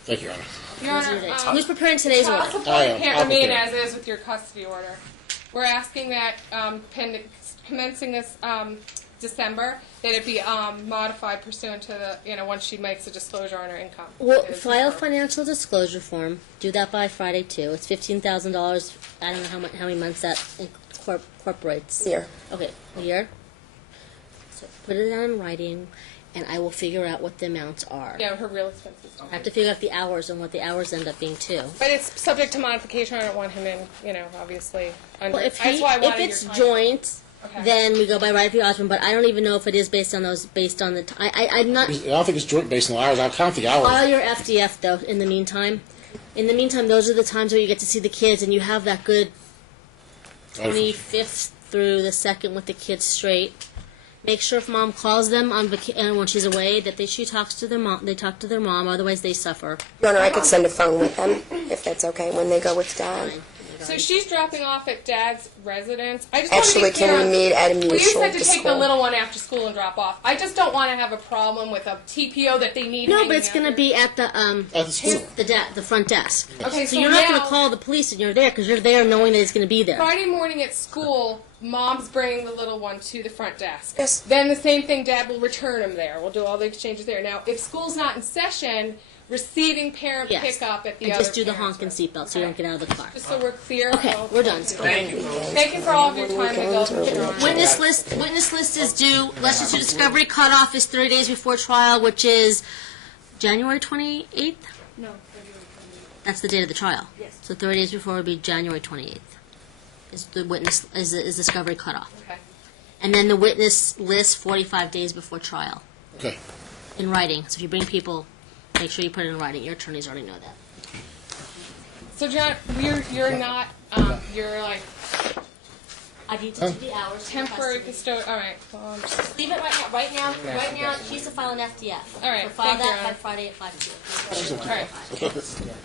Thank you, Your Honor. Your Those are Honor, your dates. Who's preparing today's child order? support I am. can't I'll remain prepare. as is with your custody order. We're asking that commencing this December, that it be modified pursuant to the, once she makes a disclosure on her income. Well, It is file a her- financial disclosure form. Do that by Friday too. It's $15,000. I don't know how many months that incorporates. Here. Okay, a year. So put it down in writing, and I will figure out what the amounts are. Yeah, her real expenses. I have to figure out the hours and what the hours end up being too. But it's subject to modification. I don't want him in, obviously. Under, Well, if that's why I wanted it's your time. joint, Okay. then we go by right of the husband. But I don't even know if it is based on those. Based on the. I'm not. I don't think it's joint based on hours. I'll count the hours. File your FDF though. In the meantime, those are the times where you get to see the kids, and you have that good 25th through the 2nd with the kids straight. Make sure if mom calls them on when she's away that she talks to their mom. They talk to their mom. Otherwise, they suffer. Your Honor, I could send a phone with them, if that's okay, when they go with Dad. So she's dropping off at Dad's residence. I just Actually, want to be can clear. we meet at a Well, you mutual said to to take the school? little one after school and drop off. I just don't want to have a problem with a TPO that they need. No, hanging but it's out going to there. be at the At the school. the front desk. Okay, So so you're not going now- to call the police, and you're there because you're there knowing that it's going to be there. Friday morning at school, Mom's bringing the little one to the front desk. Yes. Then the same thing, Dad will return him there. We'll do all the exchanges there. Now, if school's not in session, receiving parent Yes. pickup at the And other just do the parent's honk and room. seatbelt so you don't get out of the car. Just so we're clear. Okay, I'll- we're done. Thank you. Thank you for all of your time and indulgence. Witness list is due. Letters to discovery cutoff is 30 days before trial, which is January 28th. No, February 28th. That's the date of the trial. Yes. So 30 days before would be January 28th. Is the witness is discovery cutoff, Okay. and then the witness list 45 days before trial Okay. in writing. So if you bring people, make sure you put it in writing. Your attorneys already know that. So, John, you're not, you're like I need to do the hours. temporary custodian. All right. Leave it right now. Right now, she needs to file an FDF. All right, So file thank you, that by Anna. Friday at 5 p.m. All right.